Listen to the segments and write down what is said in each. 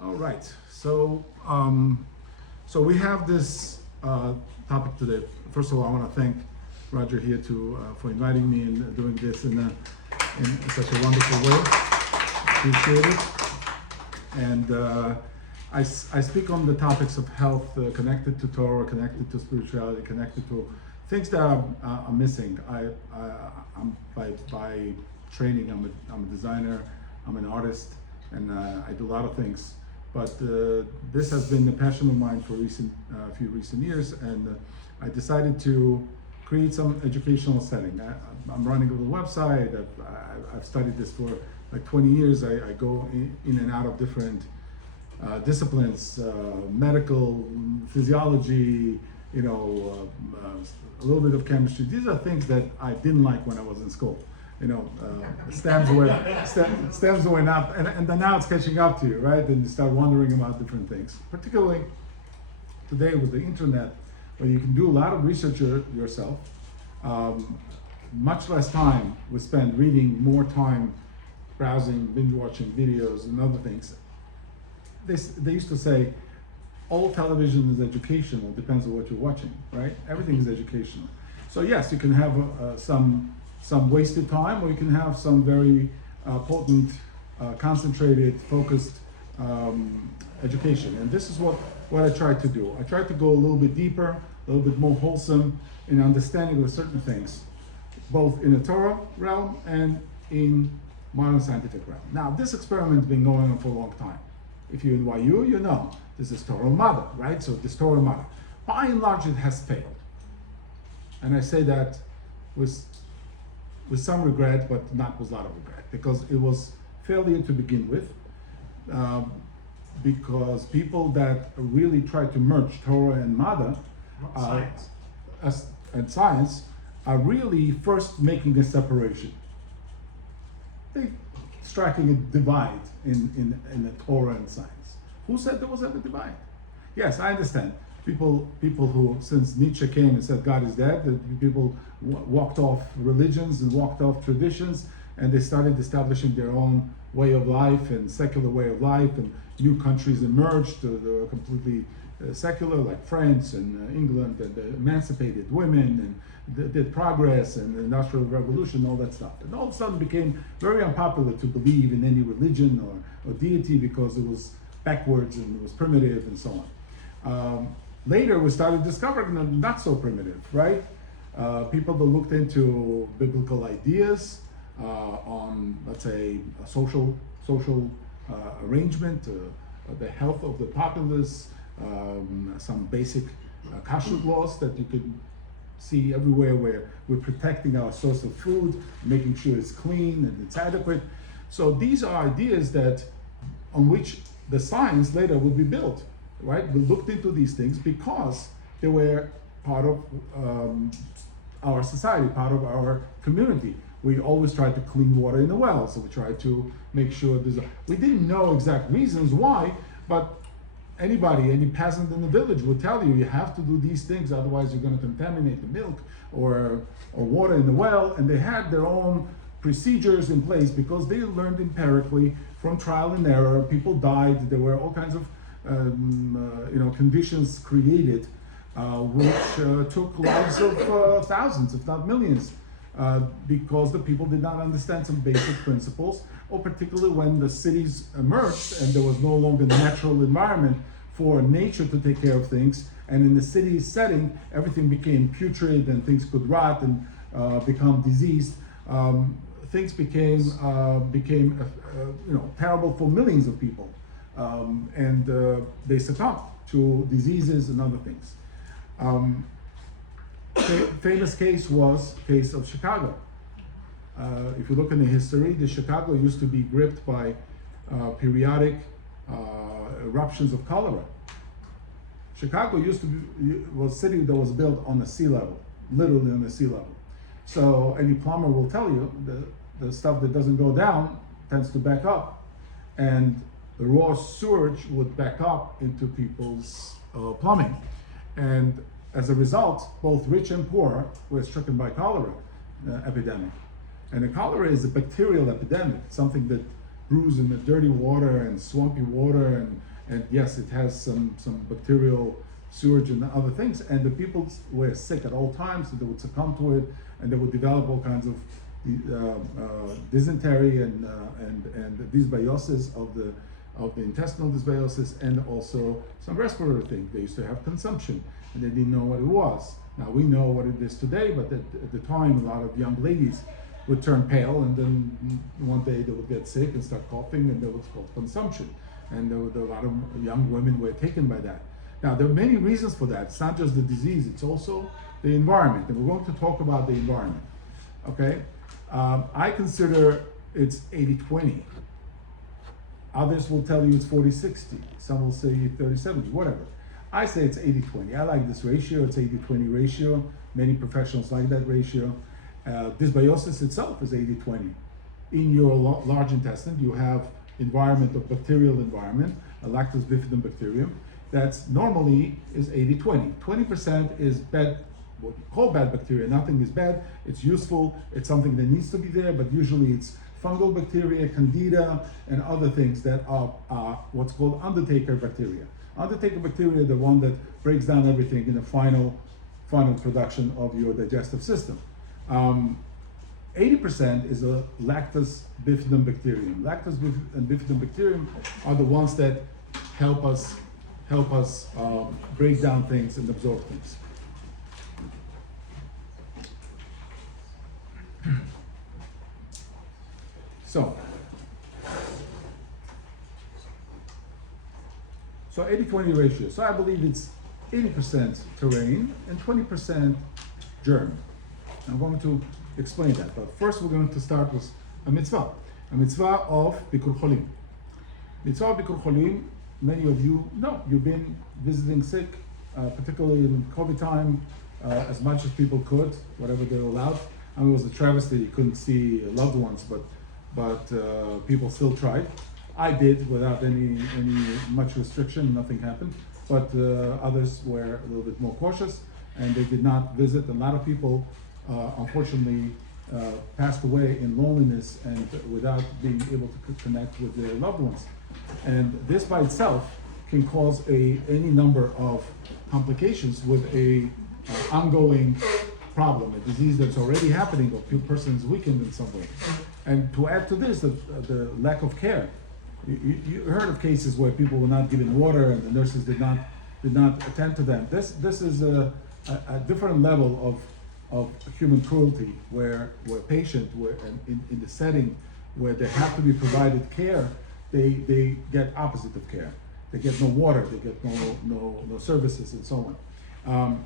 All right. So we have this topic today. First of all, I want to thank Roger here for inviting me and doing this in such a wonderful way. Appreciate it. And I speak on the topics of health connected to Torah, connected to spirituality, connected to things that are missing. I'm by training, I'm a designer, I'm an artist, and I do a lot of things. But this has been a passion of mine for a few recent years, and I decided to create some educational setting. I'm running a little website. I've studied this for like 20 years. I go in and out of different disciplines, medical, physiology, a little bit of chemistry. These are things that I didn't like when I was in school. Stems were not, and then now it's catching up to you, right? And you start wondering about different things. Particularly today with the internet, where you can do a lot of research yourself. Much less time we spend reading, more time browsing, binge watching videos and other things. They used to say, all television is educational, depends on what you're watching, right? Everything is educational. So yes, you can have some wasted time, or you can have some very potent, concentrated, focused education. And this is what I try to do. I try to go a little bit deeper, a little bit more wholesome in understanding of certain things, both in the Torah realm and in modern scientific realm. Now, this experiment's been going on for a long time. If you're in YU, you know this is Torah Mother, right? So this Torah Mother. By and large, it has failed. And I say that with some regret, but not with a lot of regret, because it was failure to begin with, because people that really try to merge Torah and Mother and science are really first making a separation. They're striking a divide in the Torah and science. Who said there was ever a divide? Yes, I understand. People who, since Nietzsche came and said God is dead, that people walked off religions and walked off traditions, and they started establishing their own way of life and secular way of life, and new countries emerged. They were completely secular, like France and England, and emancipated women and did progress and the Industrial Revolution, all that stuff. And all of a sudden became very unpopular to believe in any religion or deity because it was backwards and it was primitive and so on. Later, we started discovering that not so primitive, right? People that looked into biblical ideas on, let's say, a social arrangement, the health of the populace, some basic kashrut laws that you could see everywhere, where we're protecting our source of food, making sure it's clean and it's adequate. So these are ideas on which the science later will be built. Right? We looked into these things because they were part of our society, part of our community. We always tried to clean water in the well, so we tried to make sure we didn't know exact reasons why, but any peasant in the village would tell you have to do these things, otherwise you're going to contaminate the milk or water in the well, and they had their own procedures in place because they learned empirically from trial and error. People died, there were all kinds of conditions created which took lives of thousands, if not millions, because the people did not understand some basic principles, or particularly when the cities emerged and there was no longer natural environment for nature to take care of things, and in the city setting, everything became putrid and things could rot and become diseased. Things became terrible for millions of people. And they succumbed to diseases and other things. Famous case was case of Chicago. If you look in the history, Chicago used to be gripped by periodic eruptions of cholera. Chicago was a city that was built on the sea level, literally on the sea level. So any plumber will tell you the stuff that doesn't go down tends to back up, and the raw sewage would back up into people's plumbing. And as a result, both rich and poor were stricken by cholera epidemic. And the cholera is a bacterial epidemic, something that brews in the dirty water and swampy water And yes, it has some bacterial sewage and other things, and the people were sick at all times, so they would succumb to it, and they would develop all kinds of dysentery and dysbiosis of the intestinal dysbiosis, and also some respiratory things. They used to have consumption, and they didn't know what it was. Now we know what it is today, but at the time, a lot of young ladies would turn pale, and then one day they would get sick and start coughing, and that was called consumption. And there were a lot of young women were taken by that. Now, there are many reasons for that. It's not just the disease, it's also the environment. And we're going to talk about the environment, okay? I consider it's 80-20. Others will tell you it's 40-60. Some will say 30-70, whatever. I say it's 80-20. I like this ratio, it's 80-20 ratio. Many professionals like that ratio. Dysbiosis itself is 80-20. In your large intestine, you have environment of bacterial environment, a lactose bifidum bacterium, that's normally is 80-20. 20% is bad, what we call bad bacteria. Nothing is bad, it's useful, it's something that needs to be there, but usually it's fungal bacteria, candida, and other things that are what's called undertaker bacteria. Undertaker bacteria are the one that breaks down everything in the final production of your digestive system. 80% is a lactose bifidum bacterium. Lactose and bifidum bacterium are the ones that help us break down things and absorb things. So 80-20 ratio. So I believe it's 80% terrain and 20% germ. I'm going to explain that, but first we're going to start with a mitzvah of Bikur Cholim. Mitzvah of Bikur Cholim, many of you know, you've been visiting sick, particularly in COVID time, as much as people could, whatever they were allowed. I mean, it was a travesty, you couldn't see loved ones, but people still tried. I did without any much restriction, nothing happened, but others were a little bit more cautious, and they did not visit. A lot of people unfortunately passed away in loneliness and without being able to connect with their loved ones. And this by itself can cause any number of complications with a ongoing problem, a disease that's already happening, or a person is weakened in some way. And to add to this, the lack of care. You heard of cases where people were not given water and the nurses did not attend to them. This is a different level of human cruelty, where patient, in the setting where they have to be provided care, they get opposite of care. They get no water, they get no services, and so on.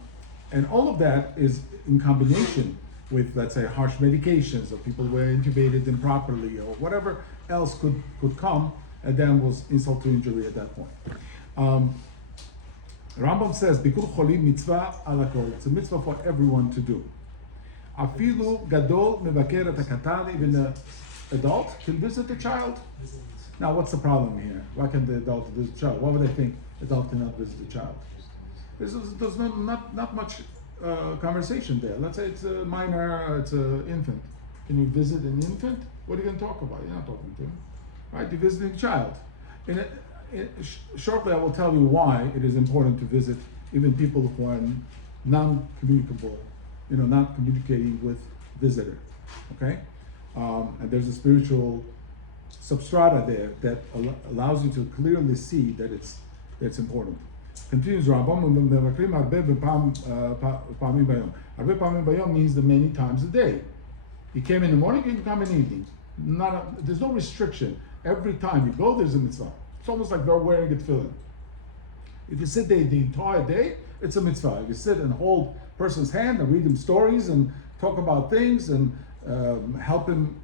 And all of that is in combination with, let's say, harsh medications, or people were intubated improperly, or whatever else could come, and then was insult to injury at that point. Rambam says, Bikur Cholim mitzvah ala kol. It's a mitzvah for everyone to do. Afilu gadol mevaker et hakatan. Even an adult can visit a child. Now, what's the problem here? Why can the adult visit the child? Why would I think adult cannot visit the child? There's not much conversation there. Let's say it's a minor, it's an infant. Can you visit an infant? What are you going to talk about? You're not talking to him, right? You're visiting a child. Shortly, I will tell you why it is important to visit even people who are non-communicable, not communicating with visitor. Okay, and there's a spiritual substrata there that allows you to clearly see that it's important. Continues Rambam, הרבה פעמים ביום means the many times a day. He came in the morning, he can come in the evening. There's no restriction. Every time you go, there's a mitzvah. It's almost like they're wearing a tefillin. If you sit there the entire day, it's a mitzvah. If you sit and hold a person's hand and read him stories and talk about things and help him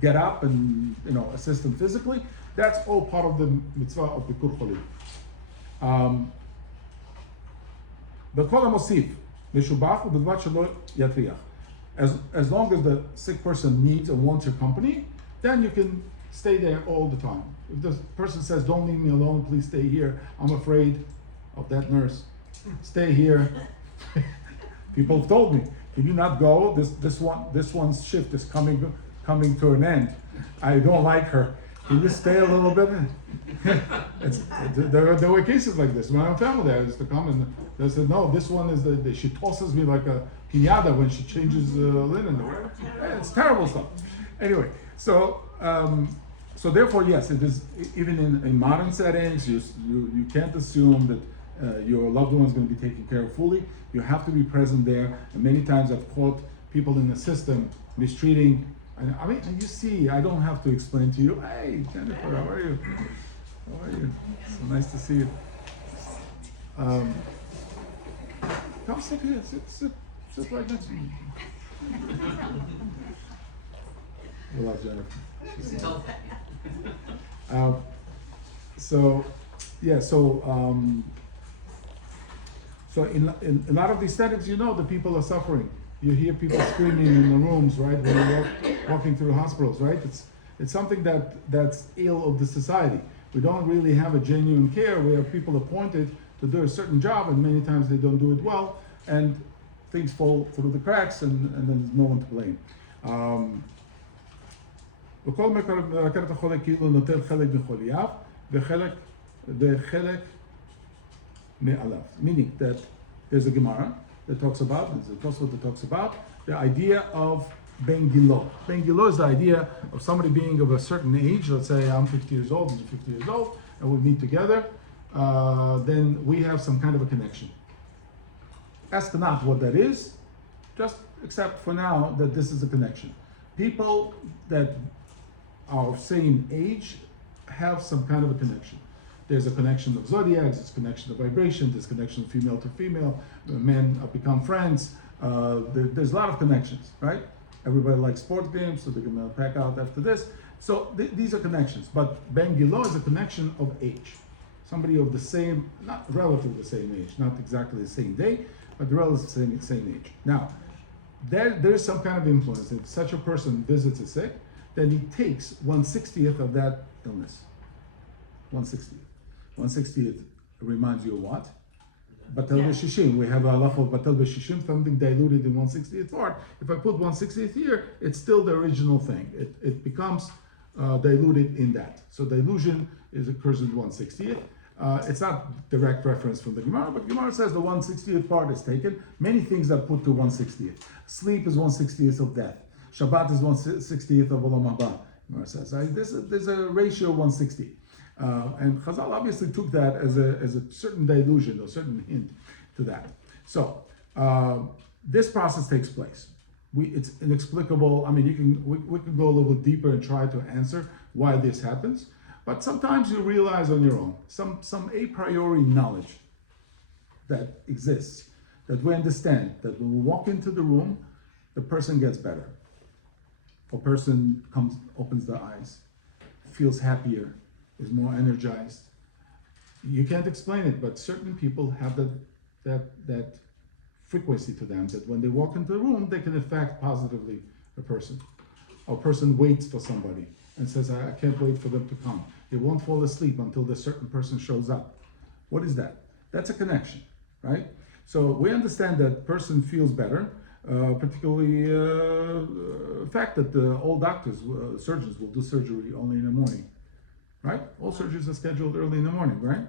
get up and assist him physically, that's all part of the mitzvah of Bikur Cholim. בכל המוסיף משובח ובלבד שלא יטריח. As long as the sick person needs and wants your company, then you can stay there all the time. If the person says, don't leave me alone, please stay here, I'm afraid of that nurse, stay here. People have told me, can you not go? This one's shift is coming to an end. I don't like her. Can you stay a little bit? There were cases like this. My own family, I used to come and they said, no, this one is she tosses me like a piñata when she changes linen. It's terrible stuff. Anyway, so therefore, yes, it is, even in modern settings, you can't assume that your loved one is going to be taken care of fully. You have to be present there. And many times I've caught people in the system mistreating. I mean, you see, I don't have to explain to you, hey, Jennifer, how are you? How are you? So nice to see you. Come sit here, sit right next to me. I love Jennifer. So in a lot of these settings, the people are suffering. You hear people screaming in the rooms, right? When you're walking through hospitals, right? It's something that's ill of the society. We don't really have a genuine care where people are appointed to do a certain job, and many times they don't do it well, and things fall through the cracks, and then there's no one to blame. Meaning that there's a Gemara that talks about, the idea of Ben Gilo. Ben Gilo is the idea of somebody being of a certain age. Let's say I'm 50 years old, you're 50 years old, and we meet together. Then we have some kind of a connection. Ask not what that is, just accept for now that this is a connection. People that are of same age have some kind of a connection. There's a connection of zodiacs, there's a connection of vibration, there's a connection of female to female, men become friends, there's a lot of connections, right? Everybody likes sports games, so they're going to pack out after this. So these are connections, but Ben Gilo is a connection of age. Somebody of the same, not relatively the same age, not exactly the same day, but relatively the same age. Now, there's some kind of influence. If such a person visits a sick, then he takes 1/60th of that illness. 1/60th. 1/60th reminds you of what? Batel b'shishim. We have a halach of batel b'shishim, something diluted in 1/60th part. If I put 1/60th here, it's still the original thing. It becomes diluted in that. So dilution occurs in 1/60th. It's not direct reference from the Gemara, but Gemara says the 1/60th part is taken. Many things are put to 1/60th. Sleep is 1/60th of death. Shabbat is 1/60th of Olam Haba. Gemara says there's a ratio of 1/60. And Chazal obviously took that as a certain delusion or certain hint to that. So this process takes place. It's inexplicable. I mean, we can go a little deeper and try to answer why this happens. But sometimes you realize on your own some a priori knowledge that exists, that we understand that when we walk into the room, the person gets better. A person opens their eyes, feels happier, is more energized. You can't explain it, but certain people have that frequency to them that when they walk into the room, they can affect positively a person. A person waits for somebody and says, I can't wait for them to come. They won't fall asleep until the certain person shows up. What is that? That's a connection, right? So we understand that person feels better, particularly the fact that all doctors, surgeons will do surgery only in the morning, right? All surgeries are scheduled early in the morning, right?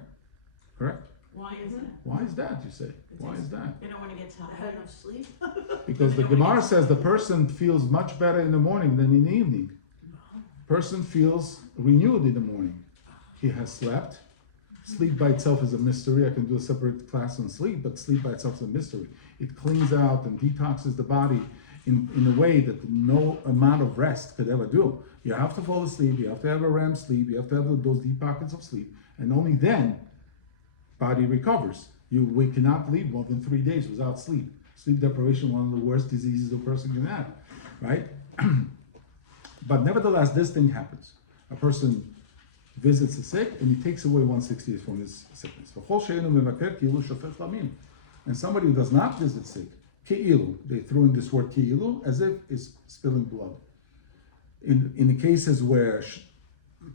Correct? Why is that? Why is that, you say? Why is that? They don't want to get tired. Enough sleep. Because the Gemara says the person feels much better in the morning than in the evening. Person feels renewed in the morning. He has slept. Sleep by itself is a mystery. I can do a separate class on sleep, but sleep by itself is a mystery. It cleans out and detoxes the body in a way that no amount of rest could ever do. You have to fall asleep, you have to have a REM sleep, you have to have those deep pockets of sleep, and only then body recovers. We cannot live more than 3 days without sleep. Sleep deprivation, one of the worst diseases a person can have, right? But nevertheless, this thing happens. A person visits the sick and he takes away 1/60th from his sickness. And somebody who does not visit sick, ke'ilu, they threw in this word ke'ilu, as if it's spilling blood. In the cases where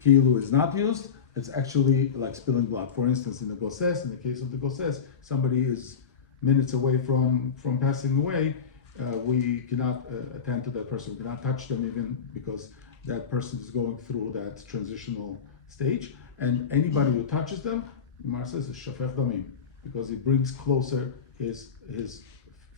ke'ilu is not used, it's actually like spilling blood. For instance, in the goses, in the case of the goses, somebody is minutes away from passing away, we cannot attend to that person. We cannot touch them even because that person is going through that transitional stage. And anybody who touches them, Gemara says, is shafech damim, because it brings closer his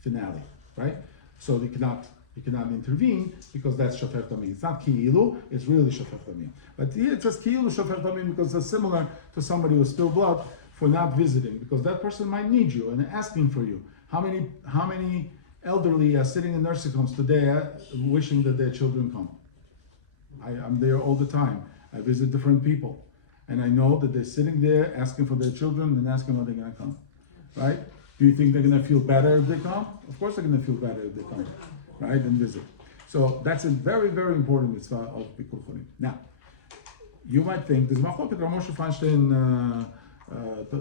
finale, right? So you cannot intervene because that's shafech damim. It's not ki'ilu, it's really shafech damim. But here it's just ki'ilu shafech damim because it's similar to somebody who spilled blood for not visiting, because that person might need you and asking for you. How many elderly are sitting in nursing homes today wishing that their children come? I'm there all the time. I visit different people, and I know that they're sitting there asking for their children and asking when they're going to come, right? Do you think they're going to feel better if they come? Of course they're going to feel better if they come, right, and visit. So that's a very, very important mitzvah of Bikur Cholim. Now, you might think, there's Machloket, Rav Moshe Feinstein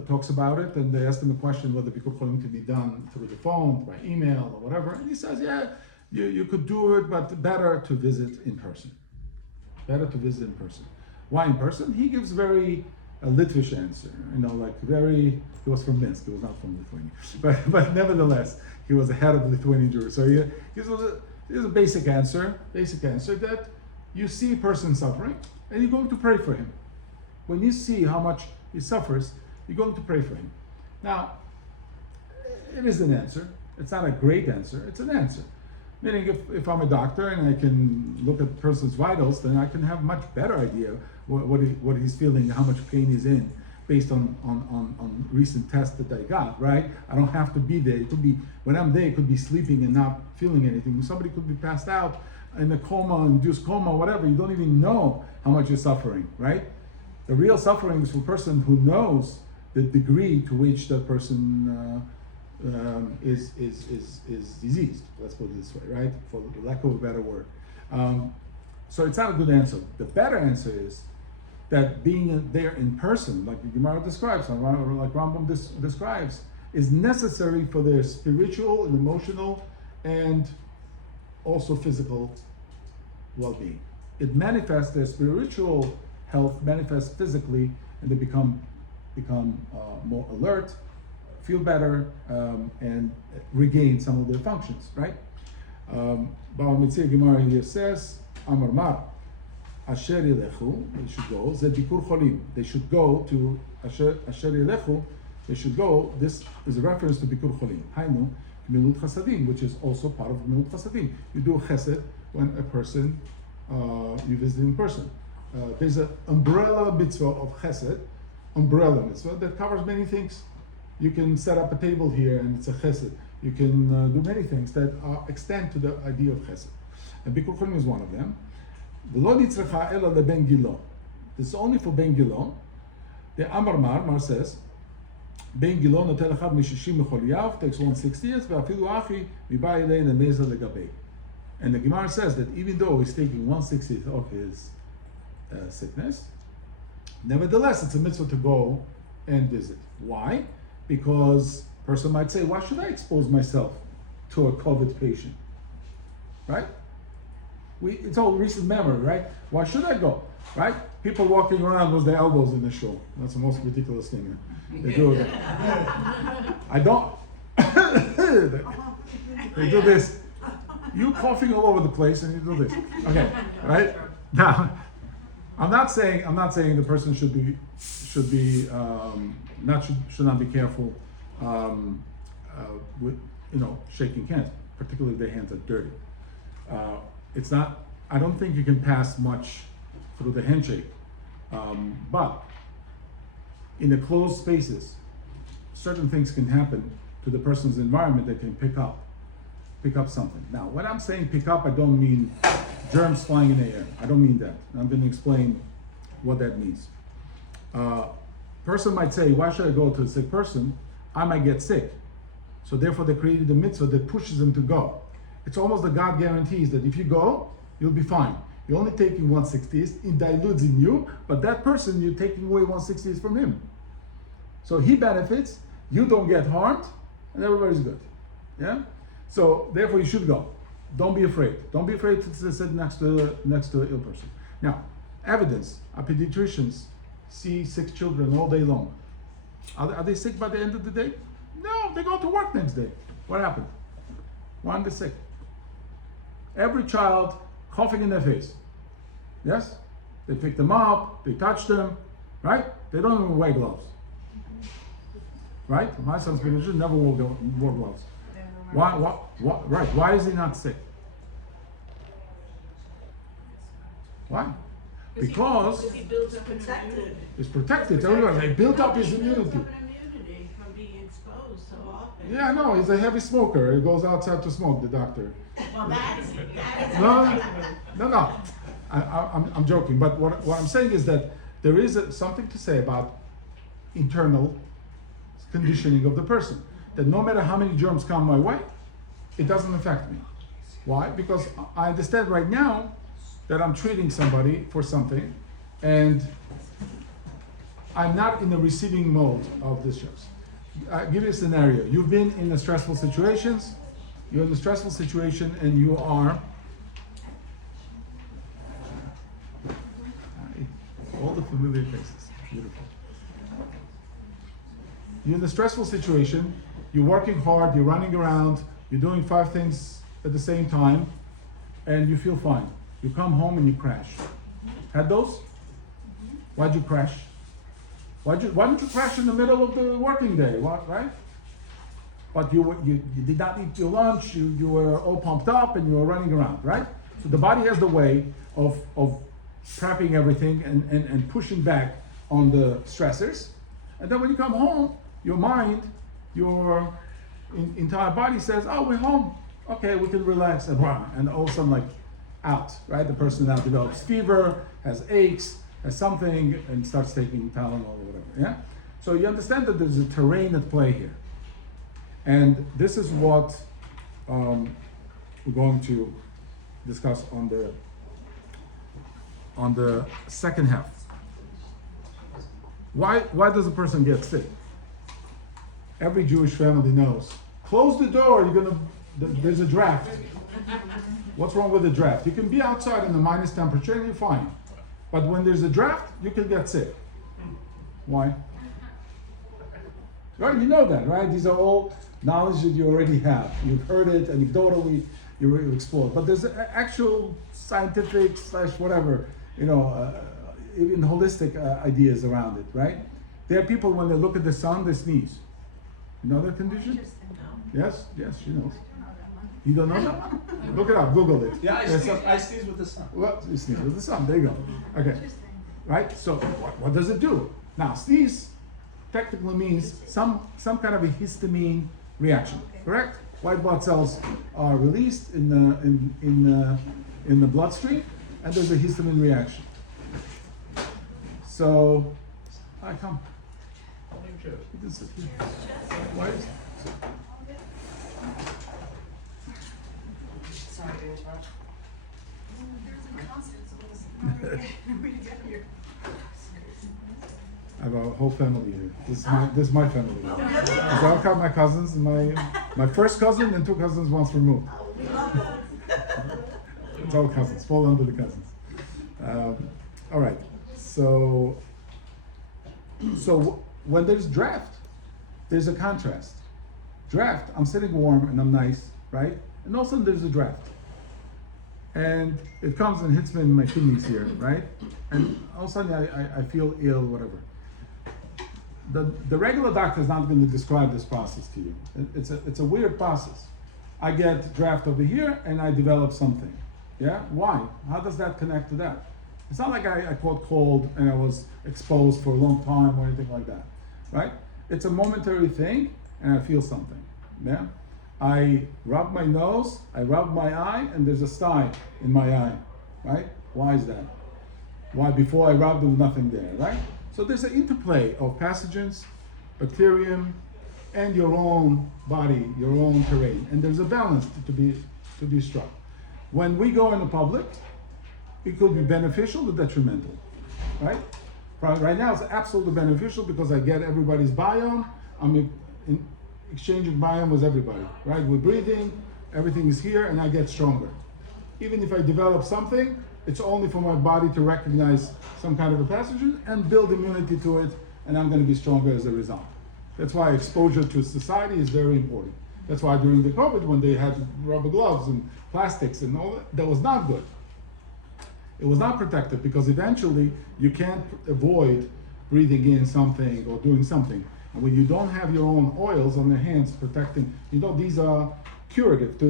talks about it, and they asked him a question whether Bikur Cholim can be done through the phone, by email, or whatever, and he says, yeah, you could do it, but better to visit in person. Better to visit in person. Why in person? He gives very Litvish answer, he was from Minsk, he was not from Lithuania, but nevertheless, he was the head of the Lithuanian Jews. So he gives a basic answer that you see a person suffering, and you're going to pray for him. When you see how much he suffers, you're going to pray for him. Now, it is an answer. It's not a great answer, it's an answer. Meaning, if I'm a doctor and I can look at the person's vitals, then I can have a much better idea what he's feeling, how much pain he's in, based on recent tests that I got, right? I don't have to be there. It could be, when I'm there, it could be sleeping and not feeling anything. Somebody could be passed out in a coma, induced coma, whatever. You don't even know how much you're suffering, right? The real suffering is for a person who knows the degree to which that person is diseased. Let's put it this way, right? For lack of a better word. So it's not a good answer. The better answer is that being there in person, like the Gemara describes, like Rambam describes, is necessary for their spiritual and emotional and also physical well-being. It manifests, their spiritual health manifests physically, and they become more alert, feel better, and regain some of their functions, right? Baal Mitzvah Gemara here says, Amar Mar, Asher Yelechu, they should go, Ze Bikur Cholim, they should go to Asher Yelechu, they should go, this is a reference to Bikur Cholim, Hainu, Gemilut Chasadim, which is also part of Gemilut Chasadim. You do chesed when a person, you visit in person. There's an umbrella mitzvah of chesed, umbrella mitzvah, that covers many things. You can set up a table here and it's a chesed. You can do many things that extend to the idea of chesed. And Bikur Cholim is one of them. V'lo nitzrecha ela leben gilo. This is only for ben gilo. The Amar Mar says, ben gilo notel echad mishishim mechol yav, takes 160 years, ve'afilu achi mibai elei nemeza legabei. And the Gemara says that even though he's taking 1/60th of his sickness, nevertheless it's a mitzvah to go and visit. Why? Because a person might say, why should I expose myself to a COVID patient? Right? It's all recent memory, right? Why should I go? Right? People walking around with their elbows in the show. That's the most ridiculous thing they do. I don't. They do this. You coughing all over the place, and you do this. Okay, right? Now, I'm not saying the person should not be careful with shaking hands, particularly if their hands are dirty. It's not. I don't think you can pass much through the handshake, but in the closed spaces, certain things can happen to the person's environment that can pick up something. Now, when I'm saying pick up, I don't mean germs flying in the air. I don't mean that. I'm going to explain what that means. Person might say, why should I go to a sick person? I might get sick. So therefore they created a mitzvah that pushes them to go. It's almost like God guarantees that if you go, you'll be fine. You're only taking 1/60th, it dilutes in you, but that person, you're taking away 1/60th from him. So he benefits, you don't get harmed, and everybody's good. Yeah? So therefore you should go. Don't be afraid. Don't be afraid to sit next to an ill person. Now, evidence. Our pediatricians see sick children all day long. Are they sick by the end of the day? No, they go to work next day. What happened? Why are they sick? Every child coughing in their face. Yes? They pick them up, they touch them, right? They don't even wear gloves, right? My son's pediatrician never wore gloves. Why? Right? Why is he not sick? Why? Because he builds up protected. it's protected. Everyone, they built up his He builds immunity. up an immunity from being exposed so often. Yeah, no, he's a heavy smoker. He goes outside to smoke. The doctor. Well, that is No. I'm joking. But what I'm saying is that there is something to say about internal conditioning of the person. That no matter how many germs come my way, it doesn't affect me. Why? Because I understand right now that I'm treating somebody for something, and I'm not in the receiving mode of this germs. Give you a scenario. You've been in a stressful situations. You're in a stressful situation, and you are all the familiar faces. Beautiful. You're in a stressful situation. You're working hard. You're running around. You're doing 5 things at the same time, and you feel fine. You come home and you crash. Had those? Why'd you crash? Why didn't you crash in the middle of the working day? What, right? But you did not eat your lunch. You were all pumped up and you were running around, right? So the body has the way of prepping everything and pushing back on the stressors. And then when you come home, your mind, your entire body says, "Oh, we're home. Okay, we can relax." And all of a sudden, like, out, right? The person now develops fever, has aches, has something, and starts taking Tylenol or whatever, yeah? So you understand that there's a terrain at play here. And this is what we're going to discuss on the second half. Why does a person get sick? Every Jewish family knows. Close the door, there's a draft. What's wrong with the draft? You can be outside in the minus temperature and you're fine. But when there's a draft, you can get sick. Why? Right, you know that, right? These are all knowledge that you already have. You've heard it anecdotally, you explored. But there's actual scientific / whatever, even holistic ideas around it, right? There are people, when they look at the sun, they sneeze. You know that condition? Yes, she knows. You don't know that? Look it up, Google it. Yeah, I sneeze with the sun. Well, you sneeze with the sun, there you go. Okay, right? So what does it do? Now, sneeze technically means some kind of a histamine reaction, correct? White blood cells are released in the bloodstream, and there's a histamine reaction. So, hi, come. You can sit here. Why? Sorry to interrupt. There's a concert, so let's I have a whole family here. This is my family. So I'll count my cousins and my first cousin and 2 cousins once removed. It's all cousins, fall under the cousins. All right. So when there's draft, there's a contrast. Draft, I'm sitting warm and I'm nice, right? And all of a sudden there's a draft. And it comes and hits me in my kidneys here, right? And all of a sudden I feel ill, whatever. The regular doctor is not going to describe this process to you. It's a weird process. I get draft over here and I develop something. Yeah? Why? How does that connect to that? It's not like I caught cold and I was exposed for a long time or anything like that, right? It's a momentary thing and I feel something, yeah? I rub my nose, I rub my eye, and there's a sty in my eye, right? Why is that? Why before I rubbed there was nothing there, right? So there's an interplay of pathogens, bacterium, and your own body, your own terrain, and there's a balance to be struck. When we go in the public, it could be beneficial or detrimental, right? Right now it's absolutely beneficial because I get everybody's biome. I'm exchanging biome with everybody, right? We're breathing, everything is here, and I get stronger. Even if I develop something, it's only for my body to recognize some kind of a pathogen and build immunity to it, and I'm going to be stronger as a result. That's why exposure to society is very important. That's why during the COVID, when they had rubber gloves and plastics and all that was not good. It was not protected because eventually you can't avoid breathing in something or doing something. And when you don't have your own oils on your hands protecting, these are curative to,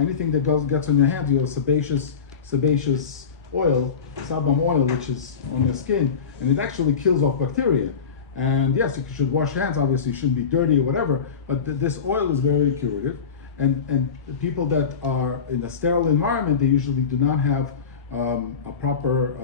anything that gets on your hands, your sebaceous oil, sabum oil, which is on your skin, and it actually kills off bacteria. And yes, you should wash your hands, obviously, you shouldn't be dirty or whatever, but this oil is very curative. And the people that are in a sterile environment, they usually do not have a proper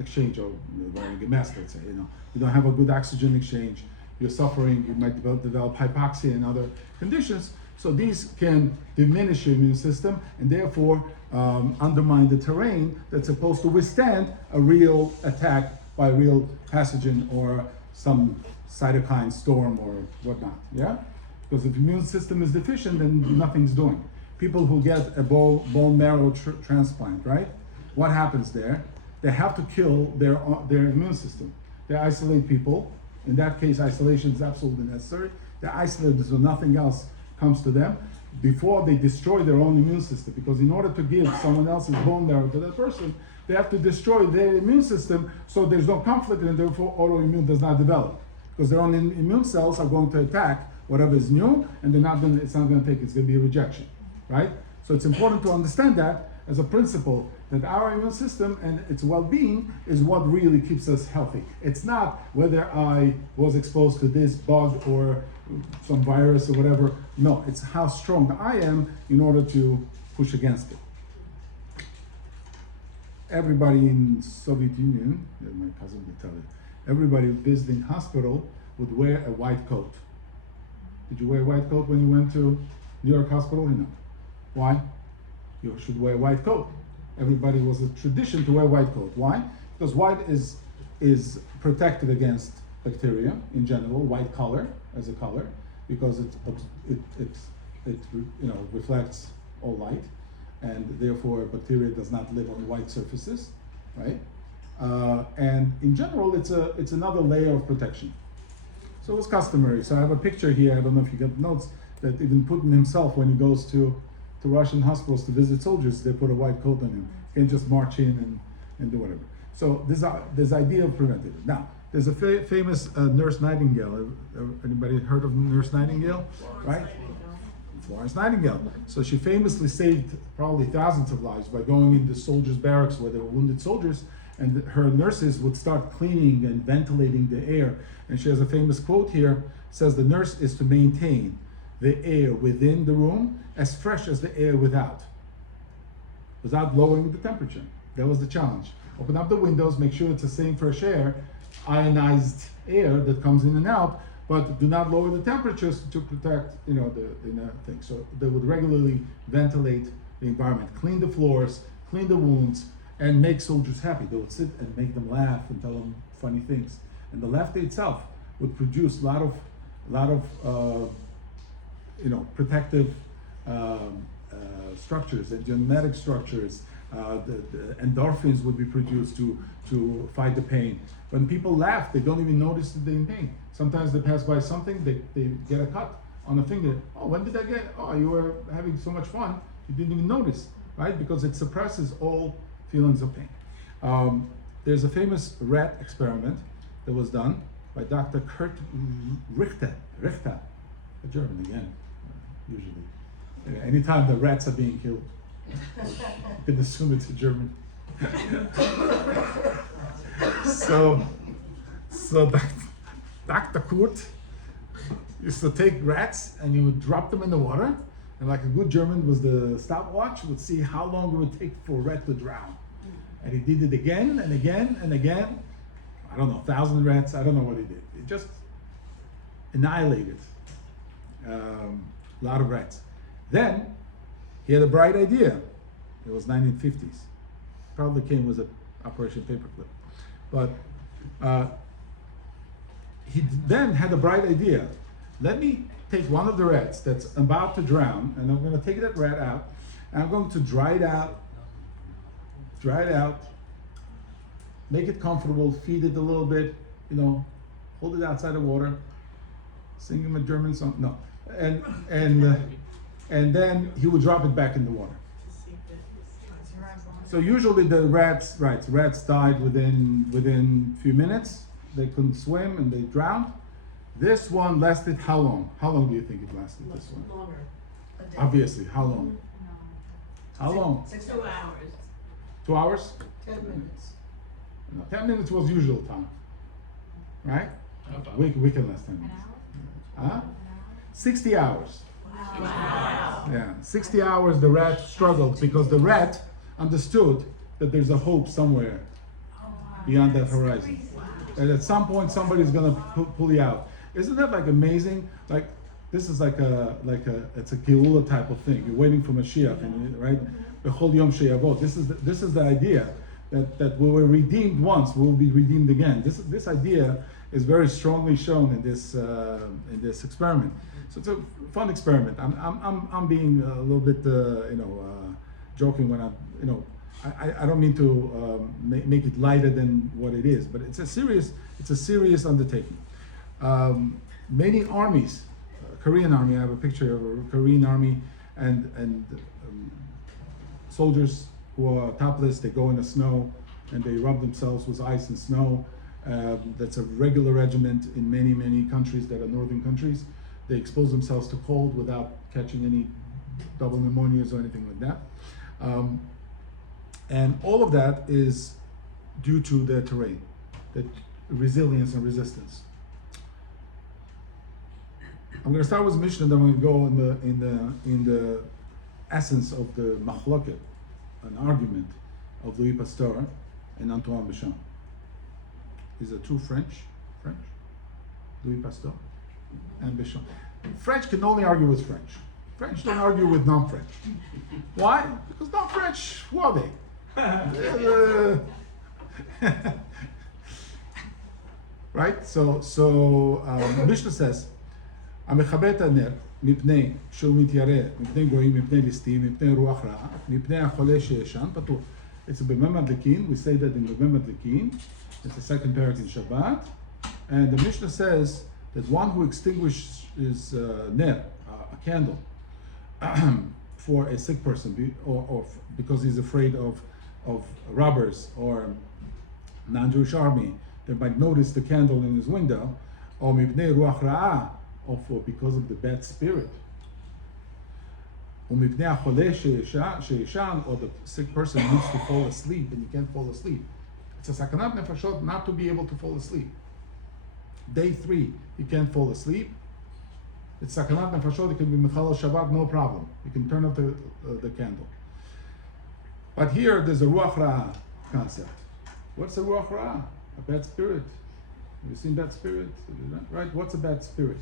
exchange, or wearing a mask, let's say, you don't have a good oxygen exchange, you're suffering, you might develop hypoxia and other conditions. So these can diminish your immune system and therefore undermine the terrain that's supposed to withstand a real attack by a real pathogen or some cytokine storm or whatnot, yeah? Because if the immune system is deficient, then nothing's doing. People who get a bone marrow transplant, right? What happens there? They have to kill their immune system. They isolate people. In that case, isolation is absolutely necessary. They isolate so nothing else comes to them before they destroy their own immune system. Because in order to give someone else's bone marrow to that person, they have to destroy their immune system so there's no conflict and therefore autoimmune does not develop. Because their own immune cells are going to attack whatever is new, and it's not going to take, it's going to be a rejection, right? So it's important to understand that as a principle, that our immune system and its well-being is what really keeps us healthy. It's not whether I was exposed to this bug or some virus or whatever. No, it's how strong I am in order to push against it. Everybody in Soviet Union, my cousin would tell you, everybody visiting hospital would wear a white coat. Did you wear a white coat when you went to New York Hospital? No. Why? You should wear a white coat. Everybody was a tradition to wear a white coat. Why? Because white is protective against bacteria in general. White color as a color, because it reflects all light, and therefore bacteria does not live on white surfaces, right? And in general, it's another layer of protection. So it's customary. So I have a picture here. I don't know if you got notes that even Putin himself, when he goes to Russian hospitals to visit soldiers, they put a white coat on him. He can just march in and do whatever. So this idea of preventative. Now, there's a famous Nurse Nightingale. Anybody heard of Nurse Nightingale? Right? Florence Nightingale. So she famously saved probably thousands of lives by going into soldiers' barracks where there were wounded soldiers, and her nurses would start cleaning and ventilating the air. And she has a famous quote here, says the nurse is to maintain the air within the room as fresh as the air without lowering the temperature. That was the challenge. Open up the windows, make sure it's the same fresh air, ionized air that comes in and out, but do not lower the temperatures to protect, the inner thing. So they would regularly ventilate the environment, clean the floors, clean the wounds, and make soldiers happy. They would sit and make them laugh and tell them funny things. And the laughter itself would produce a lot of protective structures and genetic structures. The endorphins would be produced to fight the pain. When people laugh, they don't even notice that they're in pain. Sometimes they pass by something, they get a cut on the finger. Oh, when did I get? Oh, you were having so much fun, you didn't even notice, right? Because it suppresses all feelings of pain. There's a famous rat experiment that was done by Dr. Kurt Richter, a German again, usually. Anytime the rats are being killed, you can assume it's a German. So Dr. Kurt used to take rats and he would drop them in the water, and like a good German was the stopwatch, would see how long it would take for a rat to drown. And he did it again and again and again. I don't know, 1,000 rats, I don't know what he did. He just annihilated a lot of rats. Then he had a bright idea. It was 1950s. Probably came with an Operation Paperclip. But he then had a bright idea. Let me take one of the rats that's about to drown, and I'm going to take that rat out, and I'm going to dry it out, make it comfortable, feed it a little bit, hold it outside the water, sing him a German song, no, and then he would drop it back in the water. So usually the rats died within a few minutes, they couldn't swim and they drowned. This one lasted how long? How long do you think it lasted, this one? Longer. A day. Obviously, how long? How long? 6 2 hours. 2 hours? 10 minutes. No, 10 minutes was usual time, right? We can last 10 minutes. Huh? 60 hours. Wow. Yeah, 60 hours the rat struggled because the rat understood that there's a hope somewhere beyond that horizon. And at some point somebody's gonna pull you out. Isn't that like amazing? Like this is like a it's a Geula type of thing. You're waiting for Mashiach, and right? B'chol yom sheyavot. This is the idea that we were redeemed once, we will be redeemed again. This idea is very strongly shown in this experiment. So it's a fun experiment. I'm being a little bit joking when I don't mean to make it lighter than what it is, but it's a serious undertaking. Many armies, Korean army. I have a picture of a Korean army and soldiers who are topless. They go in the snow and they rub themselves with ice and snow. That's a regular regiment in many countries that are northern countries. They expose themselves to cold without catching any double pneumonias or anything like that. And all of that is due to the terrain, the resilience and resistance. I'm going to start with Mishnah, then I'm going to go in the essence of the machloket, an argument of Louis Pasteur and Antoine Béchamp. These are two French, Louis Pasteur and Béchamp. French can only argue with French. French don't argue with non-French. Why? Because non-French, who are they? Right? So Mishnah says, המכבה את הנר מפני שהוא מתיירא, מפני גויים, מפני ליסטים, מפני רוח רעה, מפני החולה שישן, פטור. It's a במם מדליקין, we say that in במם מדליקין, it's the second parak in Shabbat, and the Mishnah says that one who extinguishes ner, a candle, for a sick person, or because he's afraid of robbers or non-Jewish army, they might notice the candle in his window, or mipnei ruach ra'ah, or because of the bad spirit, or mipnei hacholeh she'yeshan, or the sick person needs to fall asleep and he can't fall asleep. It's a sakanat nefashot not to be able to fall asleep. Day 3, you can't fall asleep. It's sakanat nefashot, it can be mechalel Shabbat, no problem. You can turn off the candle. But here there's a ruach ra'ah concept. What's a ruach ra'ah? A bad spirit. Have you seen bad spirit? Right? What's a bad spirit?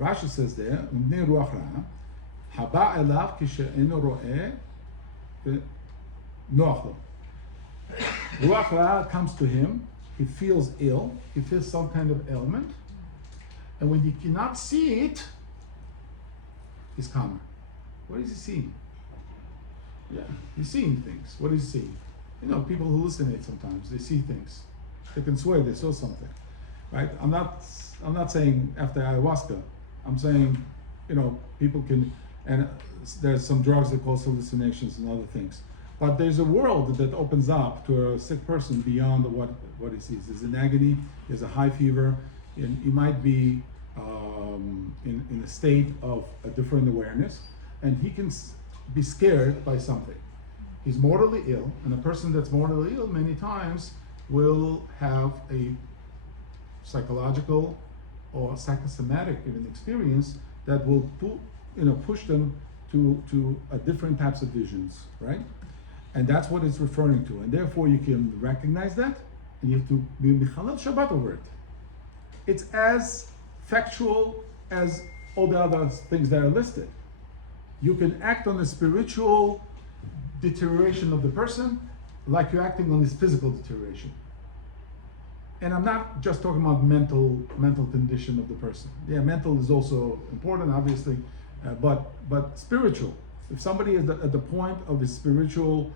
Rashi says there, "Mnei ruach ra'ah, haba elav kishe'eno ro'eh noach lo." Ruach ra'ah comes to him. He feels ill. He feels some kind of ailment, and when he cannot see it, he's calmer. What is he seeing? Yeah, he's seeing things. What is he seeing? You know, people hallucinate sometimes. They see things. They can swear they saw something, right? I'm not saying after ayahuasca. I'm saying, people can, and there's some drugs that cause hallucinations and other things. But there's a world that opens up to a sick person beyond what he sees. There's an agony. There's a high fever, and he might be in a state of a different awareness, and he can be scared by something. He's mortally ill, and a person that's mortally ill many times will have a psychological or psychosomatic even experience that will push them to a different types of visions, right? And that's what it's referring to. And therefore you can recognize that, and you have to be michalel Shabbat over it. It's as factual as all the other things that are listed. You can act on the spiritual deterioration of the person like you're acting on his physical deterioration. And I'm not just talking about mental condition of the person. Yeah, mental is also important, obviously, but spiritual. If somebody is at the point of his spiritual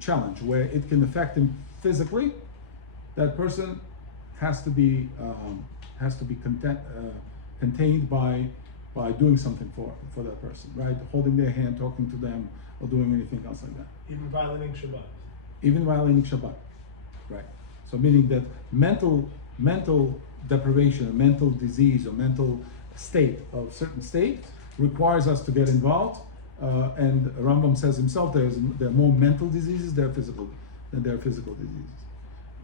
challenge where it can affect him physically, that person has to be contained by doing something for that person, right? Holding their hand, talking to them, or doing anything else like that. Even violating Shabbat. Even violating Shabbat, right? So meaning that mental deprivation, or mental disease, or mental state of certain state requires us to get involved. And Rambam says himself, there are more mental diseases than physical diseases,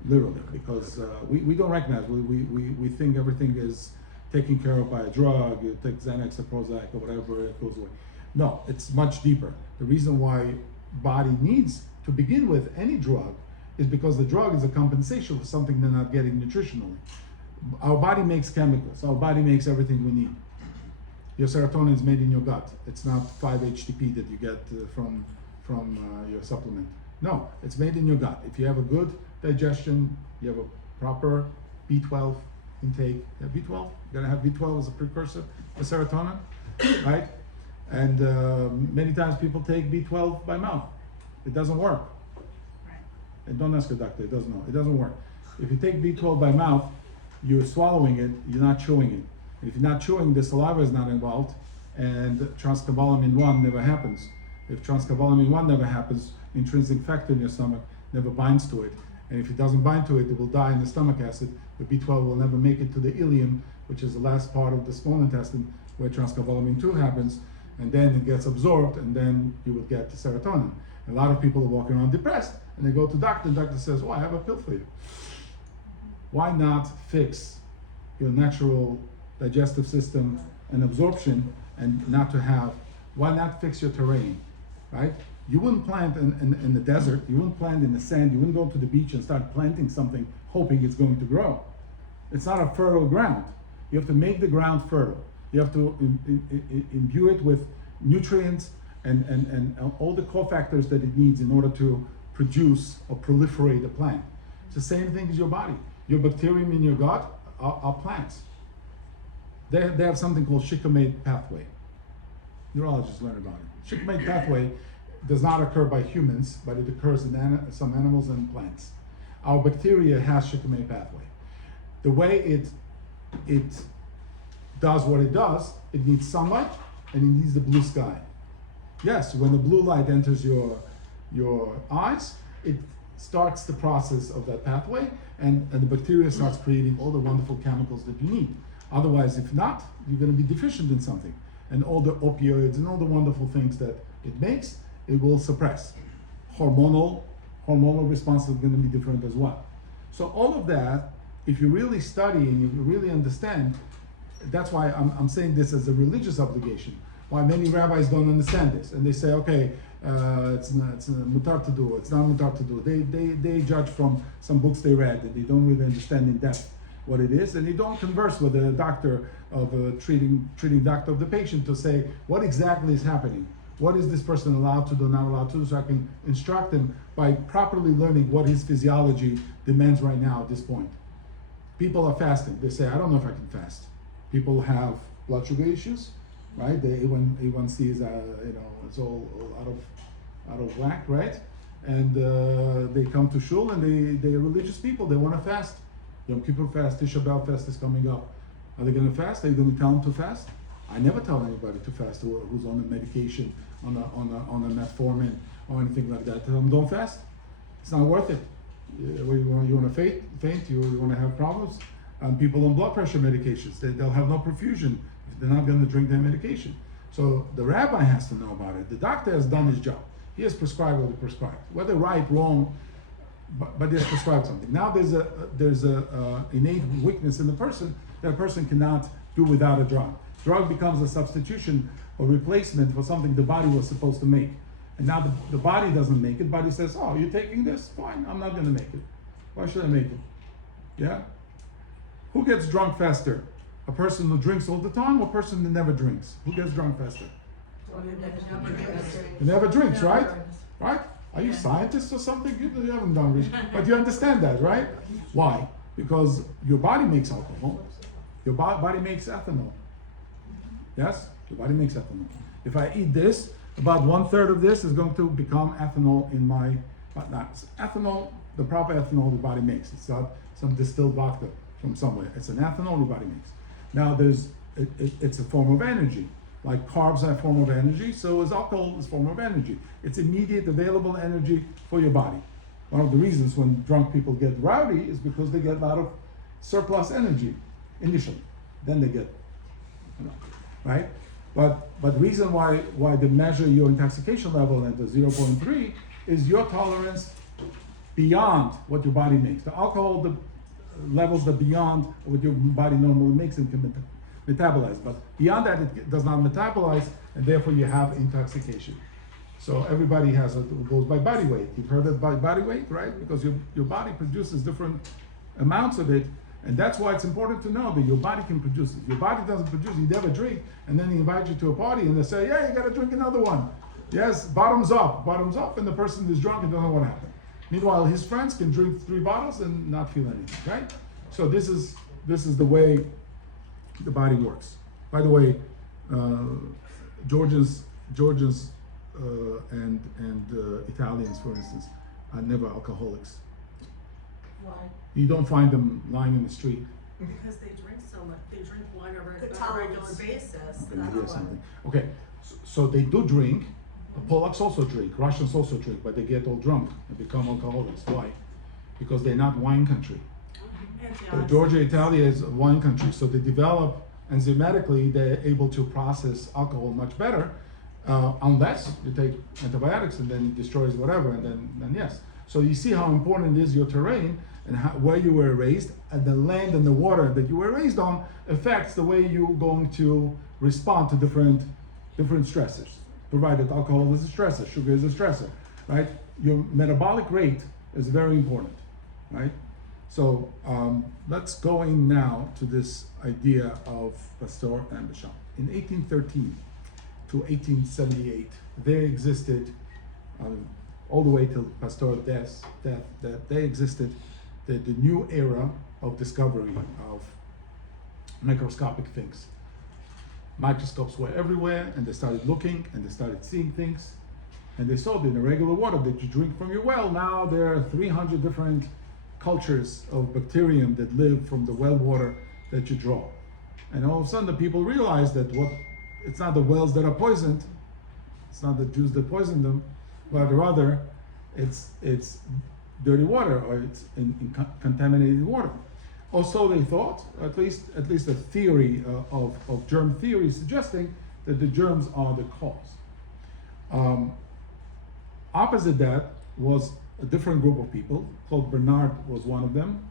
literally, because we don't recognize. We think everything is taken care of by a drug. You take Xanax or Prozac or whatever, it goes away. No, it's much deeper. The reason why body needs to begin with any drug is because the drug is a compensation for something they're not getting nutritionally. Our body makes chemicals. Our body makes everything we need. Your serotonin is made in your gut. It's not 5-HTP that you get from your supplement. No, it's made in your gut. If you have a good digestion, you have a proper B12 intake. B12, you're gonna have B12 as a precursor for serotonin, right? And many times people take B12 by mouth. It doesn't work. And don't ask a doctor, it doesn't know. It doesn't work. If you take B12 by mouth, you're swallowing it, you're not chewing it. If you're not chewing, the saliva is not involved, and transcobalamin 1 never happens. If transcobalamin 1 never happens, intrinsic factor in your stomach never binds to it. And if it doesn't bind to it, it will die in the stomach acid. The B12 will never make it to the ileum, which is the last part of the small intestine where transcobalamin 2 happens, and then it gets absorbed, and then you will get the serotonin. A lot of people are walking around depressed, and they go to doctor, and the doctor says, "Oh, I have a pill for you." Why not fix your natural digestive system and absorption, and not to have, why not fix your terrain, right? You wouldn't plant in the desert, you wouldn't plant in the sand, you wouldn't go to the beach and start planting something hoping it's going to grow. It's not a fertile ground. You have to make the ground fertile. You have to imbue it with nutrients and all the cofactors that it needs in order to produce or proliferate a plant. It's the same thing as your body. Your bacterium in your gut are plants. They have something called shikimate pathway. Neurologists learn about it. Shikimate pathway does not occur by humans, but it occurs in some animals and plants. Our bacteria has shikimate pathway. The way it does what it does, it needs sunlight and it needs the blue sky. Yes, when the blue light enters your eyes, it starts the process of that pathway, and the bacteria starts creating all the wonderful chemicals that you need. Otherwise, if not, you're going to be deficient in something. And all the opioids and all the wonderful things that it makes, it will suppress. Hormonal responses are going to be different as well. So all of that, if you really study and you really understand, that's why I'm saying this as a religious obligation. Why many rabbis don't understand this, and they say, okay, it's mutar to do, it's not mutar to do. They judge from some books they read, and they don't really understand in depth what it is, and they don't converse with a doctor of a treating doctor of the patient to say what exactly is happening. What is this person allowed to do, not allowed to do, so I can instruct him by properly learning what his physiology demands right now at this point. People are fasting. They say, I don't know if I can fast. People have blood sugar issues, right? The A1C is, it's all out of whack, right? And they come to shul, and they're religious people. They want to fast. Yom Kippur fast, Tisha B'Av fast is coming up. Are they going to fast? Are you going to tell them to fast? I never tell anybody to fast who's on a medication, on a metformin or anything like that. Tell them don't fast. It's not worth it. You want to faint? You want to have problems? People on blood pressure medications, they'll have no perfusion if they're not going to drink their medication. So the rabbi has to know about it. The doctor has done his job. He has prescribed what he prescribed. Whether right, wrong, but he has prescribed something. Now there's a innate weakness in the person that a person cannot do without a drug. Drug becomes a substitution or replacement for something the body was supposed to make. And now the body doesn't make it. Body says, oh, you're taking this? Fine, I'm not going to make it. Why should I make it? Yeah? Who gets drunk faster? A person who drinks all the time or a person who never drinks? Who gets drunk faster? Who never drinks, right? Right? Are you scientists or something? You haven't done research. But you understand that, right? Why? Because your body makes alcohol. Your body makes ethanol. Yes? Your body makes ethanol. If I eat this, about 1/3 of this is going to become ethanol in my, but not ethanol, the proper ethanol the body makes. It's not some distilled vodka from somewhere. It's an ethanol the body makes. Now it's a form of energy. Like carbs are a form of energy, so is alcohol a form of energy. It's immediate available energy for your body. One of the reasons when drunk people get rowdy is because they get a lot of surplus energy initially. Then they get, right? But the reason why they measure your intoxication level at the 0.3 is your tolerance beyond what your body makes. The alcohol, the levels that beyond what your body normally makes and can metabolize. But beyond that, it does not metabolize, and therefore you have intoxication. So everybody goes by body weight. You've heard it by body weight, right? Because your body produces different amounts of it, and that's why it's important to know that your body can produce it. Your body doesn't produce it. You never drink, and then they invite you to a party and they say, "Yeah, you got to drink another one." Yes, bottoms up, and the person is drunk and doesn't know what happened. Meanwhile, his friends can drink 3 bottles and not feel anything, right? So this is the way the body works. By the way, Georgians and Italians, for instance, are never alcoholics. Why? You don't find them lying in the street. Because they drink so much. They drink wine on The a regular tolerance. basis. I'm gonna That's hear why. something. Okay, so they do drink. Polacks also drink. Russians also drink, but they get all drunk and become alcoholics. Why? Because they're not wine country. Antioxidants. Georgia, Italia is a wine country, so they develop enzymatically. They're able to process alcohol much better, unless you take antibiotics and then it destroys whatever, and then yes. So you see how important is your terrain and where you were raised, and the land and the water that you were raised on affects the way you're going to respond to different stressors. Provided alcohol is a stressor, sugar is a stressor, right? Your metabolic rate is very important, right? So let's go in now to this idea of Pasteur and Béchamp. In 1813 to 1878, there existed, all the way till Pasteur's death, they existed the new era of discovery of microscopic things. Microscopes were everywhere, and they started looking, and they started seeing things, and they saw that in the regular water that you drink from your well, now there are 300 different cultures of bacterium that live from the well water that you draw. And all of a sudden the people realize that it's not the wells that are poisoned, it's not the Jews that poisoned them, but rather it's dirty water, or it's contaminated water. Also, they thought, at least a theory of germ theory, suggesting that the germs are the cause. Opposite that was a different group of people. Claude Bernard was one of them,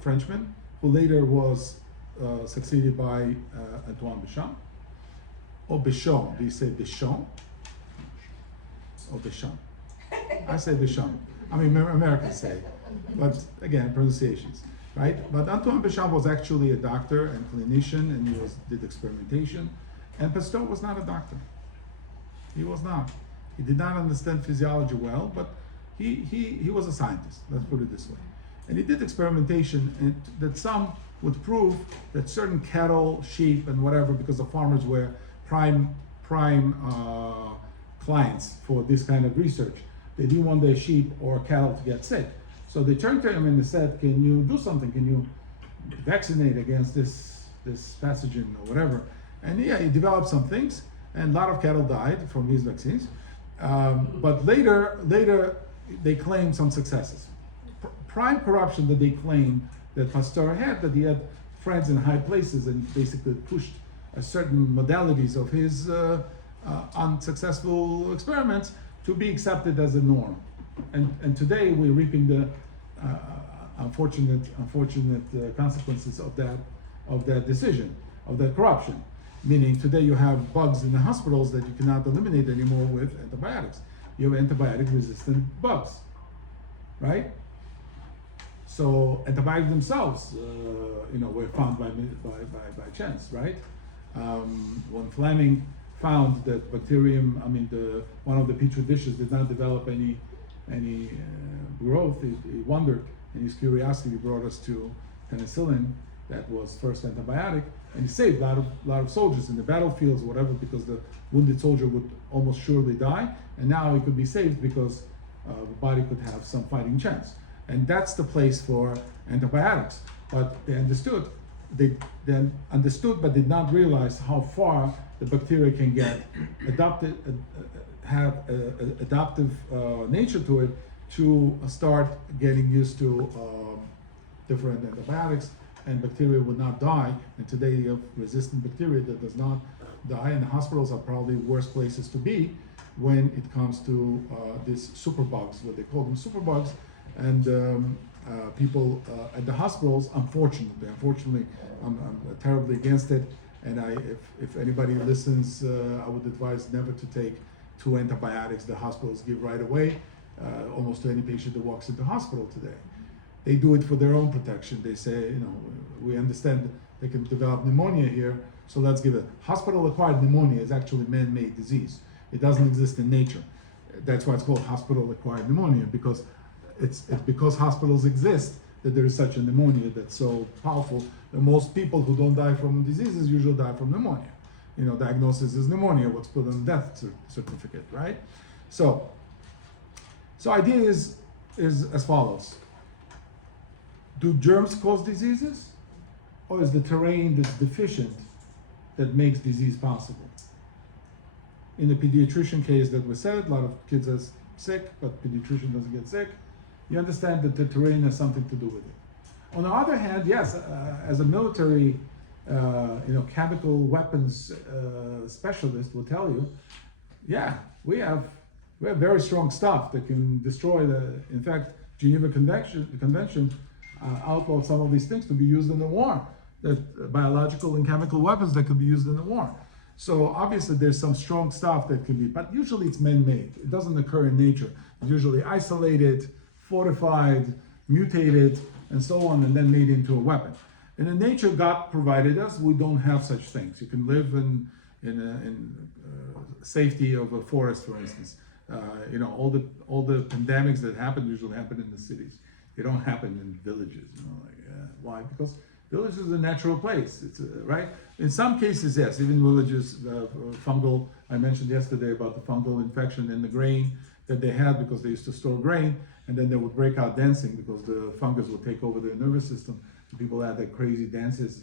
Frenchman, who later was succeeded by Antoine Béchamp. Or Béchamp. Do you say Béchamp? Or Béchamp? I say Béchamp. I mean, Americans say, but again, pronunciations, right? But Antoine Béchamp was actually a doctor and clinician, and he did experimentation. And Pasteur was not a doctor. He was not. He did not understand physiology well, but he was a scientist. Let's put it this way. And he did experimentation, and that some would prove that certain cattle, sheep, and whatever, because the farmers were prime clients for this kind of research. They didn't want their sheep or cattle to get sick. So they turned to him and they said, "Can you do something? Can you vaccinate against this pathogen or whatever?" And yeah, he developed some things, and a lot of cattle died from these vaccines. But later they claimed some successes. Prime corruption that they claimed that Pasteur had, that he had friends in high places and basically pushed certain modalities of his unsuccessful experiments to be accepted as a norm. And today we're reaping the unfortunate consequences of that decision, of that corruption. Meaning today you have bugs in the hospitals that you cannot eliminate anymore with antibiotics. You have antibiotic-resistant bugs, right? So antibiotics themselves, were found by chance, right? When Fleming found that bacterium, one of the petri dishes did not develop any growth, he wondered, and his curiosity brought us to penicillin. That was first antibiotic, and he saved a lot of soldiers in the battlefields or whatever, because the wounded soldier would almost surely die, and now he could be saved because the body could have some fighting chance. And that's the place for antibiotics. But they understood but did not realize how far the bacteria can get adaptive nature to it, to start getting used to different antibiotics, and bacteria would not die. And today you have resistant bacteria that does not die, and the hospitals are probably worst places to be when it comes to these superbugs, what they call them superbugs, and people at the hospitals, unfortunately, I'm terribly against it, and if anybody listens, I would advise never to take 2 antibiotics the hospitals give right away, almost to any patient that walks into hospital today. They do it for their own protection. They say, we understand they can develop pneumonia here, so let's give it. Hospital-acquired pneumonia is actually man-made disease. It doesn't exist in nature. That's why it's called hospital-acquired pneumonia, because it's because hospitals exist that there is such a pneumonia that's so powerful that most people who don't die from diseases usually die from pneumonia. Diagnosis is pneumonia, what's put on the death certificate, right? So idea is as follows. Do germs cause diseases? Or is the terrain that's deficient that makes disease possible? In the pediatrician case that we said, a lot of kids are sick, but pediatrician doesn't get sick. You understand that the terrain has something to do with it. On the other hand, yes, as a military, chemical weapons specialist will tell you, yeah, we have very strong stuff that can destroy in fact, Geneva Convention outlawed some of these things to be used in the war. That biological and chemical weapons that could be used in the war. So obviously there's some strong stuff that can be, but usually it's man-made. It doesn't occur in nature. It's usually isolated, fortified, mutated, and so on, and then made into a weapon. And in nature, God provided us. We don't have such things. You can live in safety of a forest, for instance. All the pandemics that happen usually happen in the cities. They don't happen in villages. Why? Because village is a natural place. It's right. In some cases, yes. Even villages, fungal. I mentioned yesterday about the fungal infection in the grain that they had because they used to store grain, and then they would break out dancing because the fungus would take over their nervous system. People had their crazy dances.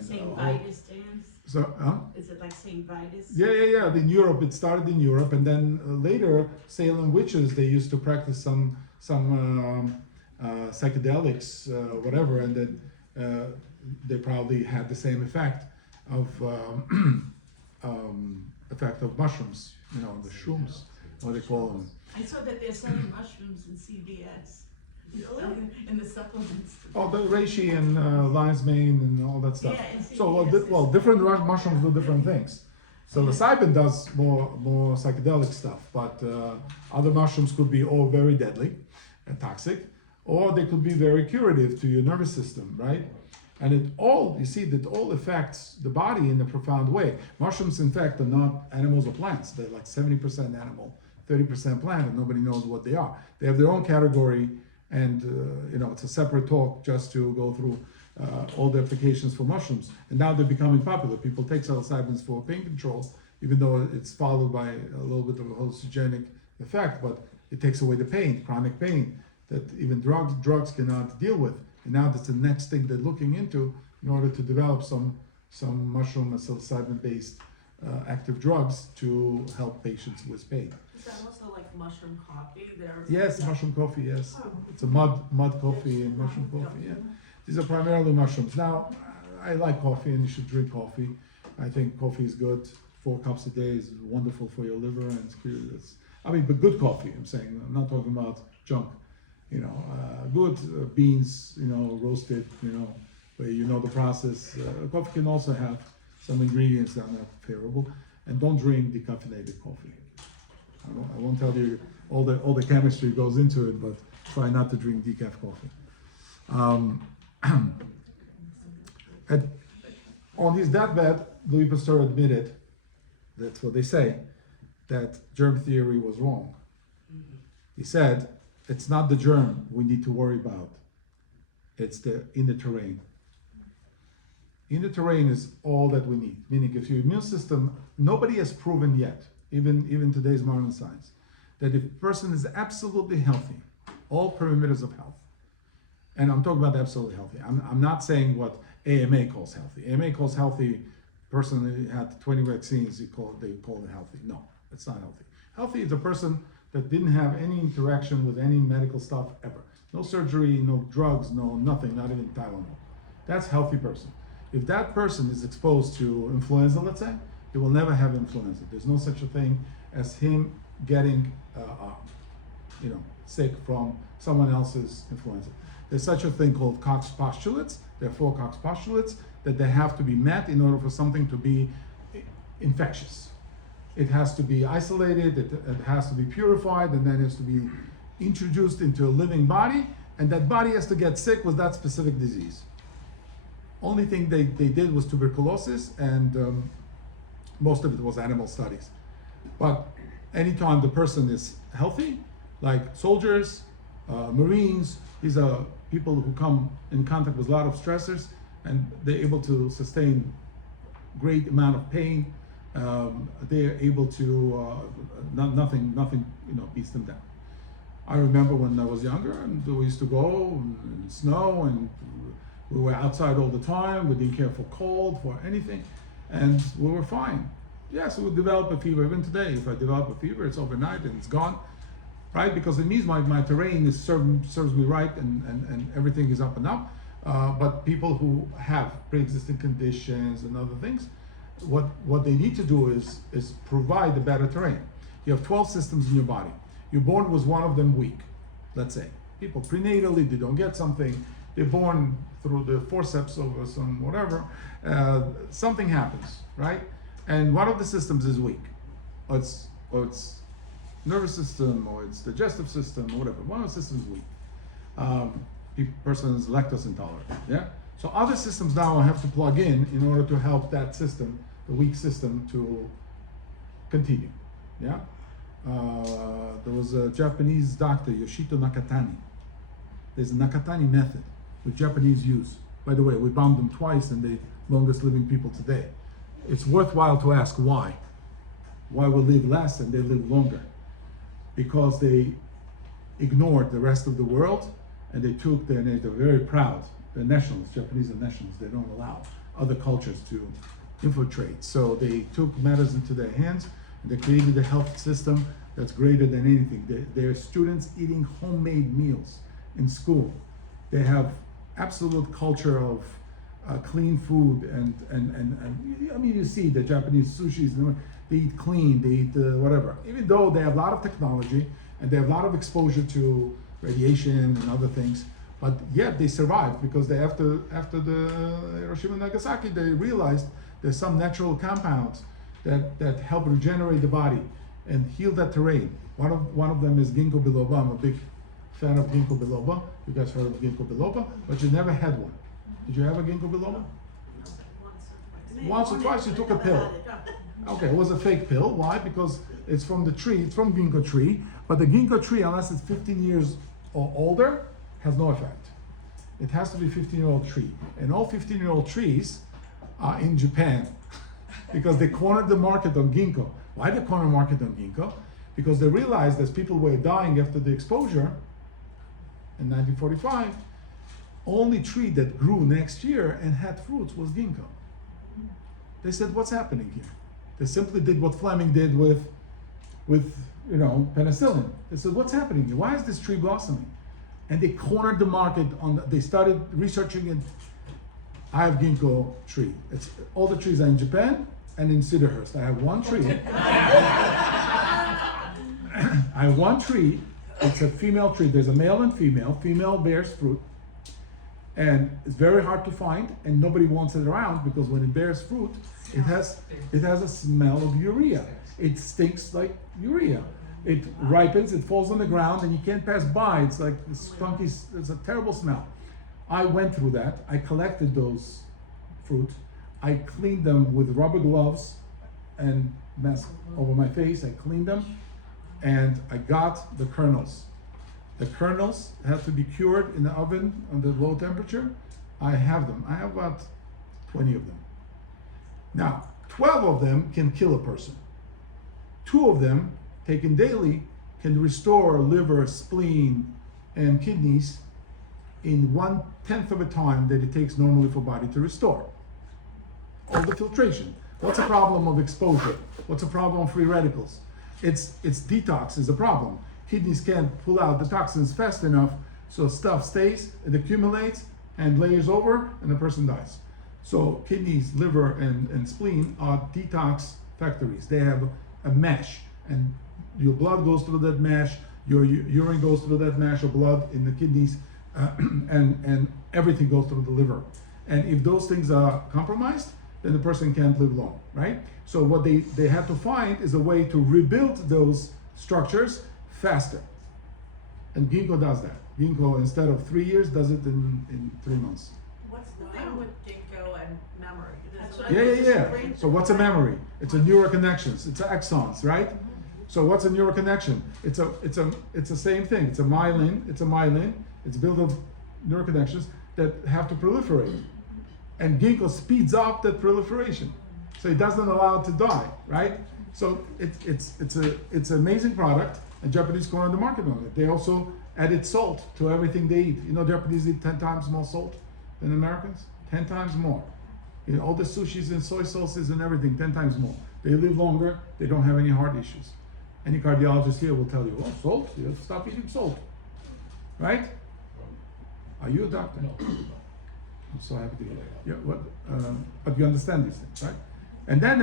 St. Vitus dance? So, Is it like St. Vitus? Yeah. In Europe, it started in Europe, and then later, Salem witches, they used to practice some psychedelics, whatever, and then they probably had the same effect of mushrooms, the shrooms, what they call them. I saw that they're selling mushrooms in CVS. In the supplements. Oh, the reishi and lion's mane and all that stuff. Yeah, and So, different mushrooms do different things. So the psilocybin does more psychedelic stuff, but other mushrooms could be all very deadly and toxic, or they could be very curative to your nervous system, right? And it all affects the body in a profound way. Mushrooms, in fact, are not animals or plants. They're like 70% animal, 30% plant, and nobody knows what they are. They have their own category, and it's a separate talk just to go through all the applications for mushrooms. And now they're becoming popular. People take psilocybins for pain control, even though it's followed by a little bit of a hallucinogenic effect, but it takes away the pain, chronic pain, that even drugs cannot deal with. And now that's the next thing they're looking into in order to develop some mushroom and psilocybin-based active drugs to help patients with pain. Is that also like mushroom coffee? Yes, mushroom coffee, yes. It's a mud coffee and mushroom coffee, yeah. These are primarily mushrooms. Now, I like coffee and you should drink coffee. I think coffee is good. 4 cups a day is wonderful for your liver, and but good coffee, I'm saying. I'm not talking about junk. Good beans, roasted, where the process. Coffee can also have some ingredients that are not favorable, and don't drink decaffeinated coffee. I won't tell you all the chemistry goes into it, but try not to drink decaf coffee. On his deathbed, Louis Pasteur admitted, that's what they say, that germ theory was wrong. He said, it's not the germ we need to worry about, it's the inner terrain. Inner terrain is all that we need, meaning if your immune system, nobody has proven yet, even today's modern science, that if a person is absolutely healthy, all parameters of health, and I'm talking about absolutely healthy, I'm not saying what AMA calls healthy. AMA calls healthy, person who had 20 vaccines, they call it healthy. No, it's not healthy. Healthy is a person that didn't have any interaction with any medical stuff ever. No surgery, no drugs, no nothing, not even Tylenol. That's a healthy person. If that person is exposed to influenza, let's say, he will never have influenza. There's no such a thing as him getting, sick from someone else's influenza. There's such a thing called Koch's postulates. There are 4 Koch's postulates that they have to be met in order for something to be infectious. It has to be isolated, it has to be purified, and then it has to be introduced into a living body, and that body has to get sick with that specific disease. Only thing they did was tuberculosis, and most of it was animal studies. But anytime the person is healthy, like soldiers, Marines, these are people who come in contact with a lot of stressors, and they're able to sustain great amount of pain. They're able to nothing beats them down. I remember when I was younger, and we used to go in snow, and we were outside all the time. We didn't care for cold, for anything, and we were fine. Yes, we would develop a fever. Even today, if I develop a fever, it's overnight and it's gone, right? Because it means my terrain serves me right, and everything is up and up. But people who have pre-existing conditions and other things, what they need to do is provide a better terrain. You have 12 systems in your body. You're born with one of them weak, let's say. People prenatally, they don't get something. They're born through the forceps of some whatever. Something happens, right? And one of the systems is weak. Or it's nervous system, or it's digestive system, or whatever. One of the systems is weak. Person is lactose intolerant, yeah? So other systems now have to plug in order to help that system, the weak system, to continue, yeah? There was a Japanese doctor, Yoshito Nakatani. There's a Nakatani method which Japanese use. By the way, we bombed them twice, and they're longest living people today. It's worthwhile to ask why. Why we live less and they live longer? Because they ignored the rest of the world, and they're very proud. They're nationalists, Japanese are nationalists. They don't allow other cultures to infiltrate. So they took matters into their hands, and they created a health system that's greater than anything. Their students eating homemade meals in school. They have absolute culture of clean food, and I mean, you see the Japanese sushis, they eat clean, they eat whatever. Even though they have a lot of technology and they have a lot of exposure to radiation and other things, but yet they survived because they after the Hiroshima and Nagasaki, they realized there's some natural compounds that help regenerate the body and heal that terrain. One of them is ginkgo biloba. I'm a big fan of ginkgo biloba. You guys heard of ginkgo biloba, but you never had one. Did you have a ginkgo biloba? Once or twice. You took a pill. Okay, it was a fake pill. Why? Because it's from the tree. It's from ginkgo tree, but the ginkgo tree, unless it's 15 years or older, has no effect. It has to be 15-year-old tree, and all 15-year-old trees are in Japan because they cornered the market on ginkgo. Why they corner the market on ginkgo? Because they realized as people were dying after the exposure in 1945, only tree that grew next year and had fruits was ginkgo. They said, what's happening here? They simply did what Fleming did with penicillin. They said, what's happening here? Why is this tree blossoming? And they cornered the market they started researching it. I have ginkgo tree. All the trees are in Japan and in Cedarhurst. I have one tree. I have one tree. It's a female tree. There's a male and female. Female bears fruit. And it's very hard to find, and nobody wants it around because when it bears fruit, it has a smell of urea. It stinks like urea. It ripens, it falls on the ground, and you can't pass by. It's like this funky, it's a terrible smell. I went through that. I collected those fruit. I cleaned them with rubber gloves and mask over my face. I cleaned them, and I got the kernels. The kernels have to be cured in the oven under low temperature. I have them. I have about 20 of them. Now, 12 of them can kill a person. 2 of them, taken daily, can restore liver, spleen, and kidneys in 1/10 of a time that it takes normally for body to restore. All the filtration. What's the problem of exposure? What's the problem of free radicals? It's detox is a problem. Kidneys can't pull out the toxins fast enough, so stuff stays, it accumulates, and layers over, and the person dies. So kidneys, liver, and spleen are detox factories. They have a mesh, and your blood goes through that mesh, your urine goes through that mesh of blood in the kidneys, and everything goes through the liver. And if those things are compromised, then the person can't live long, right? So what they have to find is a way to rebuild those structures faster. And ginkgo does that. Ginkgo, instead of 3 years, does it in 3 months. What's the thing with ginkgo and memory? That's There's what I Yeah. So what's a memory? It's a neuroconnections. It's axons, right? So what's a neuroconnection? It's the same thing. It's a myelin. It's built of neuroconnections that have to proliferate. And ginkgo speeds up that proliferation. So it doesn't allow it to die, right? So it's an amazing product, and Japanese go on the market on it. They also added salt to everything they eat. You know, Japanese eat 10 times more salt than Americans? 10 times more. You know, all the sushis and soy sauces and everything, 10 times more. They live longer, they don't have any heart issues. Any cardiologist here will tell you, oh, salt, you have to stop eating salt. Right? Are you a doctor? No. I'm so happy to hear that. Yeah, but you understand these things, right? And then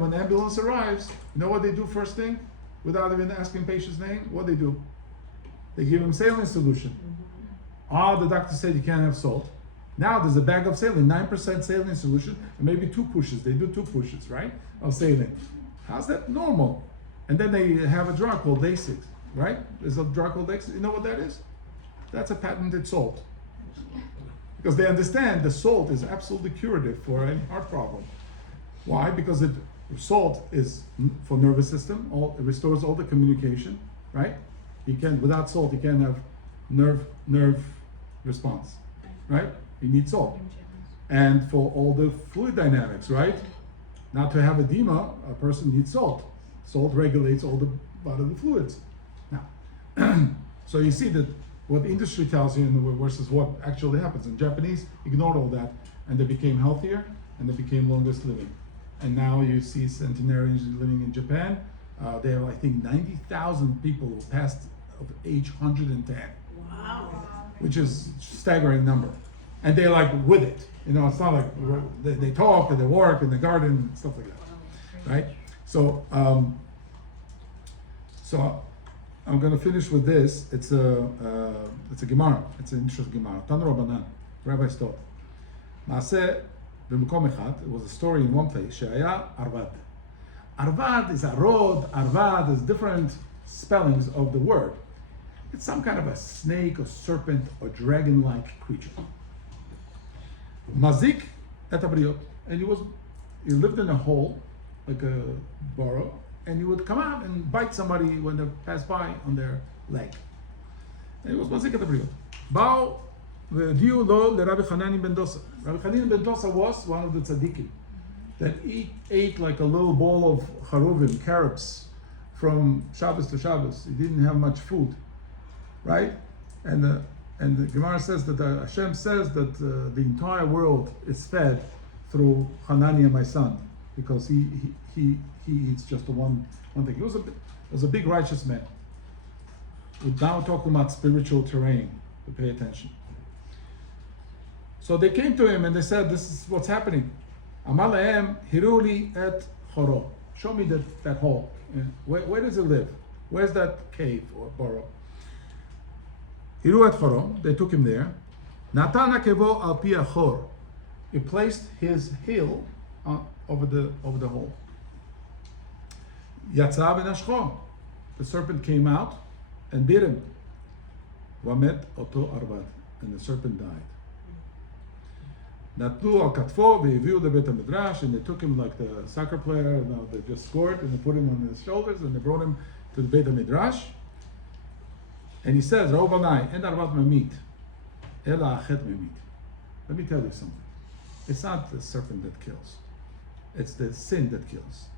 when the ambulance arrives, you know what they do first thing? Without even asking patient's name, what they do? They give him saline solution. The doctor said you can't have salt. Now there's a bag of saline, 9% saline solution, and maybe 2 pushes. They do 2 pushes, right? Of saline. How's that normal? And then they have a drug called Lasix, right? There's a drug called Lasix. You know what that is? That's a patented salt. Because they understand the salt is absolutely curative for any heart problem. Why? Because salt is for nervous system. It restores all the communication, right? Without salt, you can't have nerve response, right? You need salt. And for all the fluid dynamics, right? Not to have edema, a person needs salt. Salt regulates all the bodily fluids. Now, so you see that what the industry tells you versus what actually happens. And Japanese ignored all that, and they became healthier, and they became longest living. And now you see centenarians living in Japan. There are, I think, 90,000 people who passed of age 110, Wow. which is a staggering number. And they're like with it. You know, it's not like they talk and they work in the garden and stuff like that, right? So, I'm going to finish with this. It's a Gemara. It's an interesting Gemara. Tanu Rabbanan, Rabbi's taught. Maaseh b'mekom echad. It was a story in one place. She'aya arvad. Arvad is arod. Arvad is different spellings of the word. It's some kind of a snake or serpent or dragon-like creature. Mazik et abriot. And he lived in a hole, like a burrow, and he would come out and bite somebody when they pass by on their leg. And it was Mazik et abriot. Bao v'diu lo leRabbi Hanani ben Dosa. Rabbi Hanani ben Dosa was one of the tzaddikim that ate like a little bowl of charuvim, carrots, from Shabbos to Shabbos. He didn't have much food, right? And the Gemara says that Hashem says that the entire world is fed through Hanani, my son, because he eats just the one thing. He was a big righteous man. We're now talking about spiritual terrain, to pay attention. So they came to him and they said, this is what's happening. Amar lahem hiruli et choro. Show me that hole. Where does it live? Where's that cave or burrow? Hiru et choro. They took him there. Natan hakevo al pi achor. He placed his heel over the hole. Yatsa v'nashcho. The serpent came out and bit him. Vamet oto arvad. And the serpent died. Natlu al katfo ve'eviu lebet midrash, and they took him like the soccer player. You know, they just scored and they put him on his shoulders and they brought him to the Beit midrash. And he says, "Rovanai en arvat memit, ela achet memit." Let me tell you something. It's not the serpent that kills; it's the sin that kills.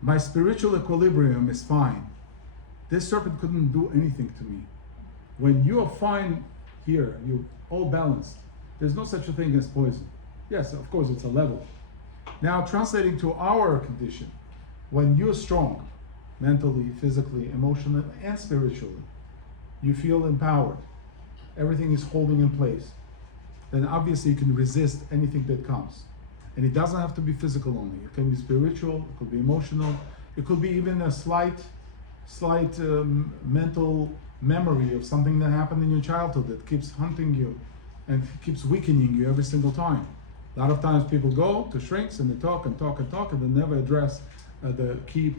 My spiritual equilibrium is fine. This serpent couldn't do anything to me. When you are fine here, you're all balanced. There's no such a thing as poison. Yes, of course, it's a level. Now, translating to our condition, when you're strong, mentally, physically, emotionally, and spiritually, you feel empowered, everything is holding in place, then obviously you can resist anything that comes. And it doesn't have to be physical only. It can be spiritual, it could be emotional, it could be even a slight mental memory of something that happened in your childhood that keeps hunting you and keeps weakening you every single time. A lot of times people go to shrinks and they talk and talk and talk and they never address the key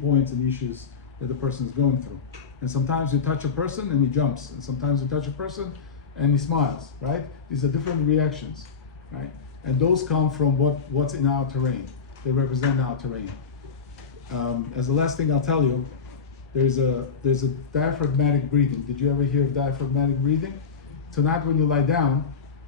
points and issues that the person is going through. And sometimes you touch a person and he jumps, and sometimes you touch a person and he smiles, right? These are different reactions, right? And those come from what's in our terrain. They represent our terrain. As the last thing I'll tell you, there's a diaphragmatic breathing. Did you ever hear of diaphragmatic breathing? Tonight when you lie down,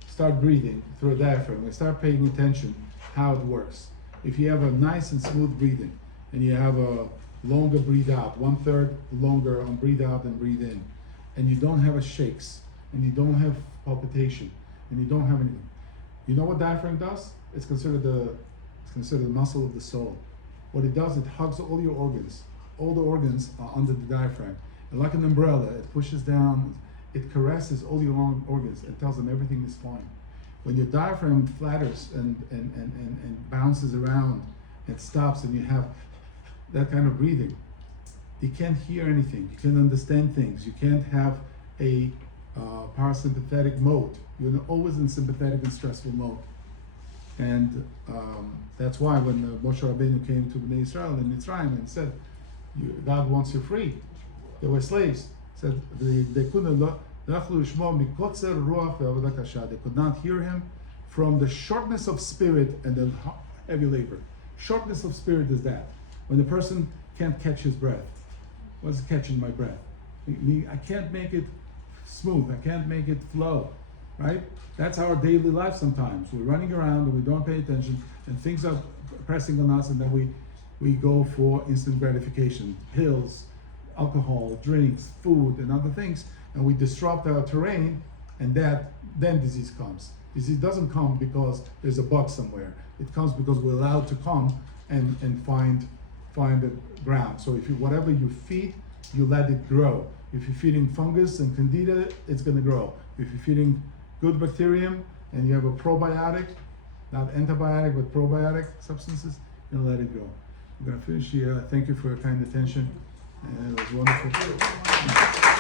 start breathing through a diaphragm and start paying attention how it works. If you have a nice and smooth breathing and you have a longer breathe out, 1/3 longer on breathe out and breathe in, and you don't have a shakes, and you don't have palpitation, and you don't have anything. You know what diaphragm does? It's considered the muscle of the soul. What it does, it hugs all your organs. All the organs are under the diaphragm. And like an umbrella, it pushes down, it caresses all your organs and tells them everything is fine. When your diaphragm flatters and bounces around and stops and you have that kind of breathing, you can't hear anything, you can't understand things, you can't have a parasympathetic mode. You're always in sympathetic and stressful mode. And that's why when Moshe Rabbeinu came to Bnei Israel in Mitzrayim and said, God wants you free. They were slaves. Said they couldn't. They could not hear him from the shortness of spirit and the heavy labor. Shortness of spirit is that when the person can't catch his breath. What's catching my breath? I can't make it smooth. I can't make it flow. Right? That's our daily life sometimes. We're running around and we don't pay attention and things are pressing on us, and then we go for instant gratification, pills, alcohol, drinks, food, and other things, and we disrupt our terrain, and then disease comes. Disease doesn't come because there's a bug somewhere. It comes because we're allowed to come and find the ground. So if whatever you feed, you let it grow. If you're feeding fungus and candida, it's going to grow. If you're feeding good bacterium and you have a probiotic, not antibiotic but probiotic substances, you'll let it go. I'm going to finish here. Thank you for your kind attention, and it was wonderful.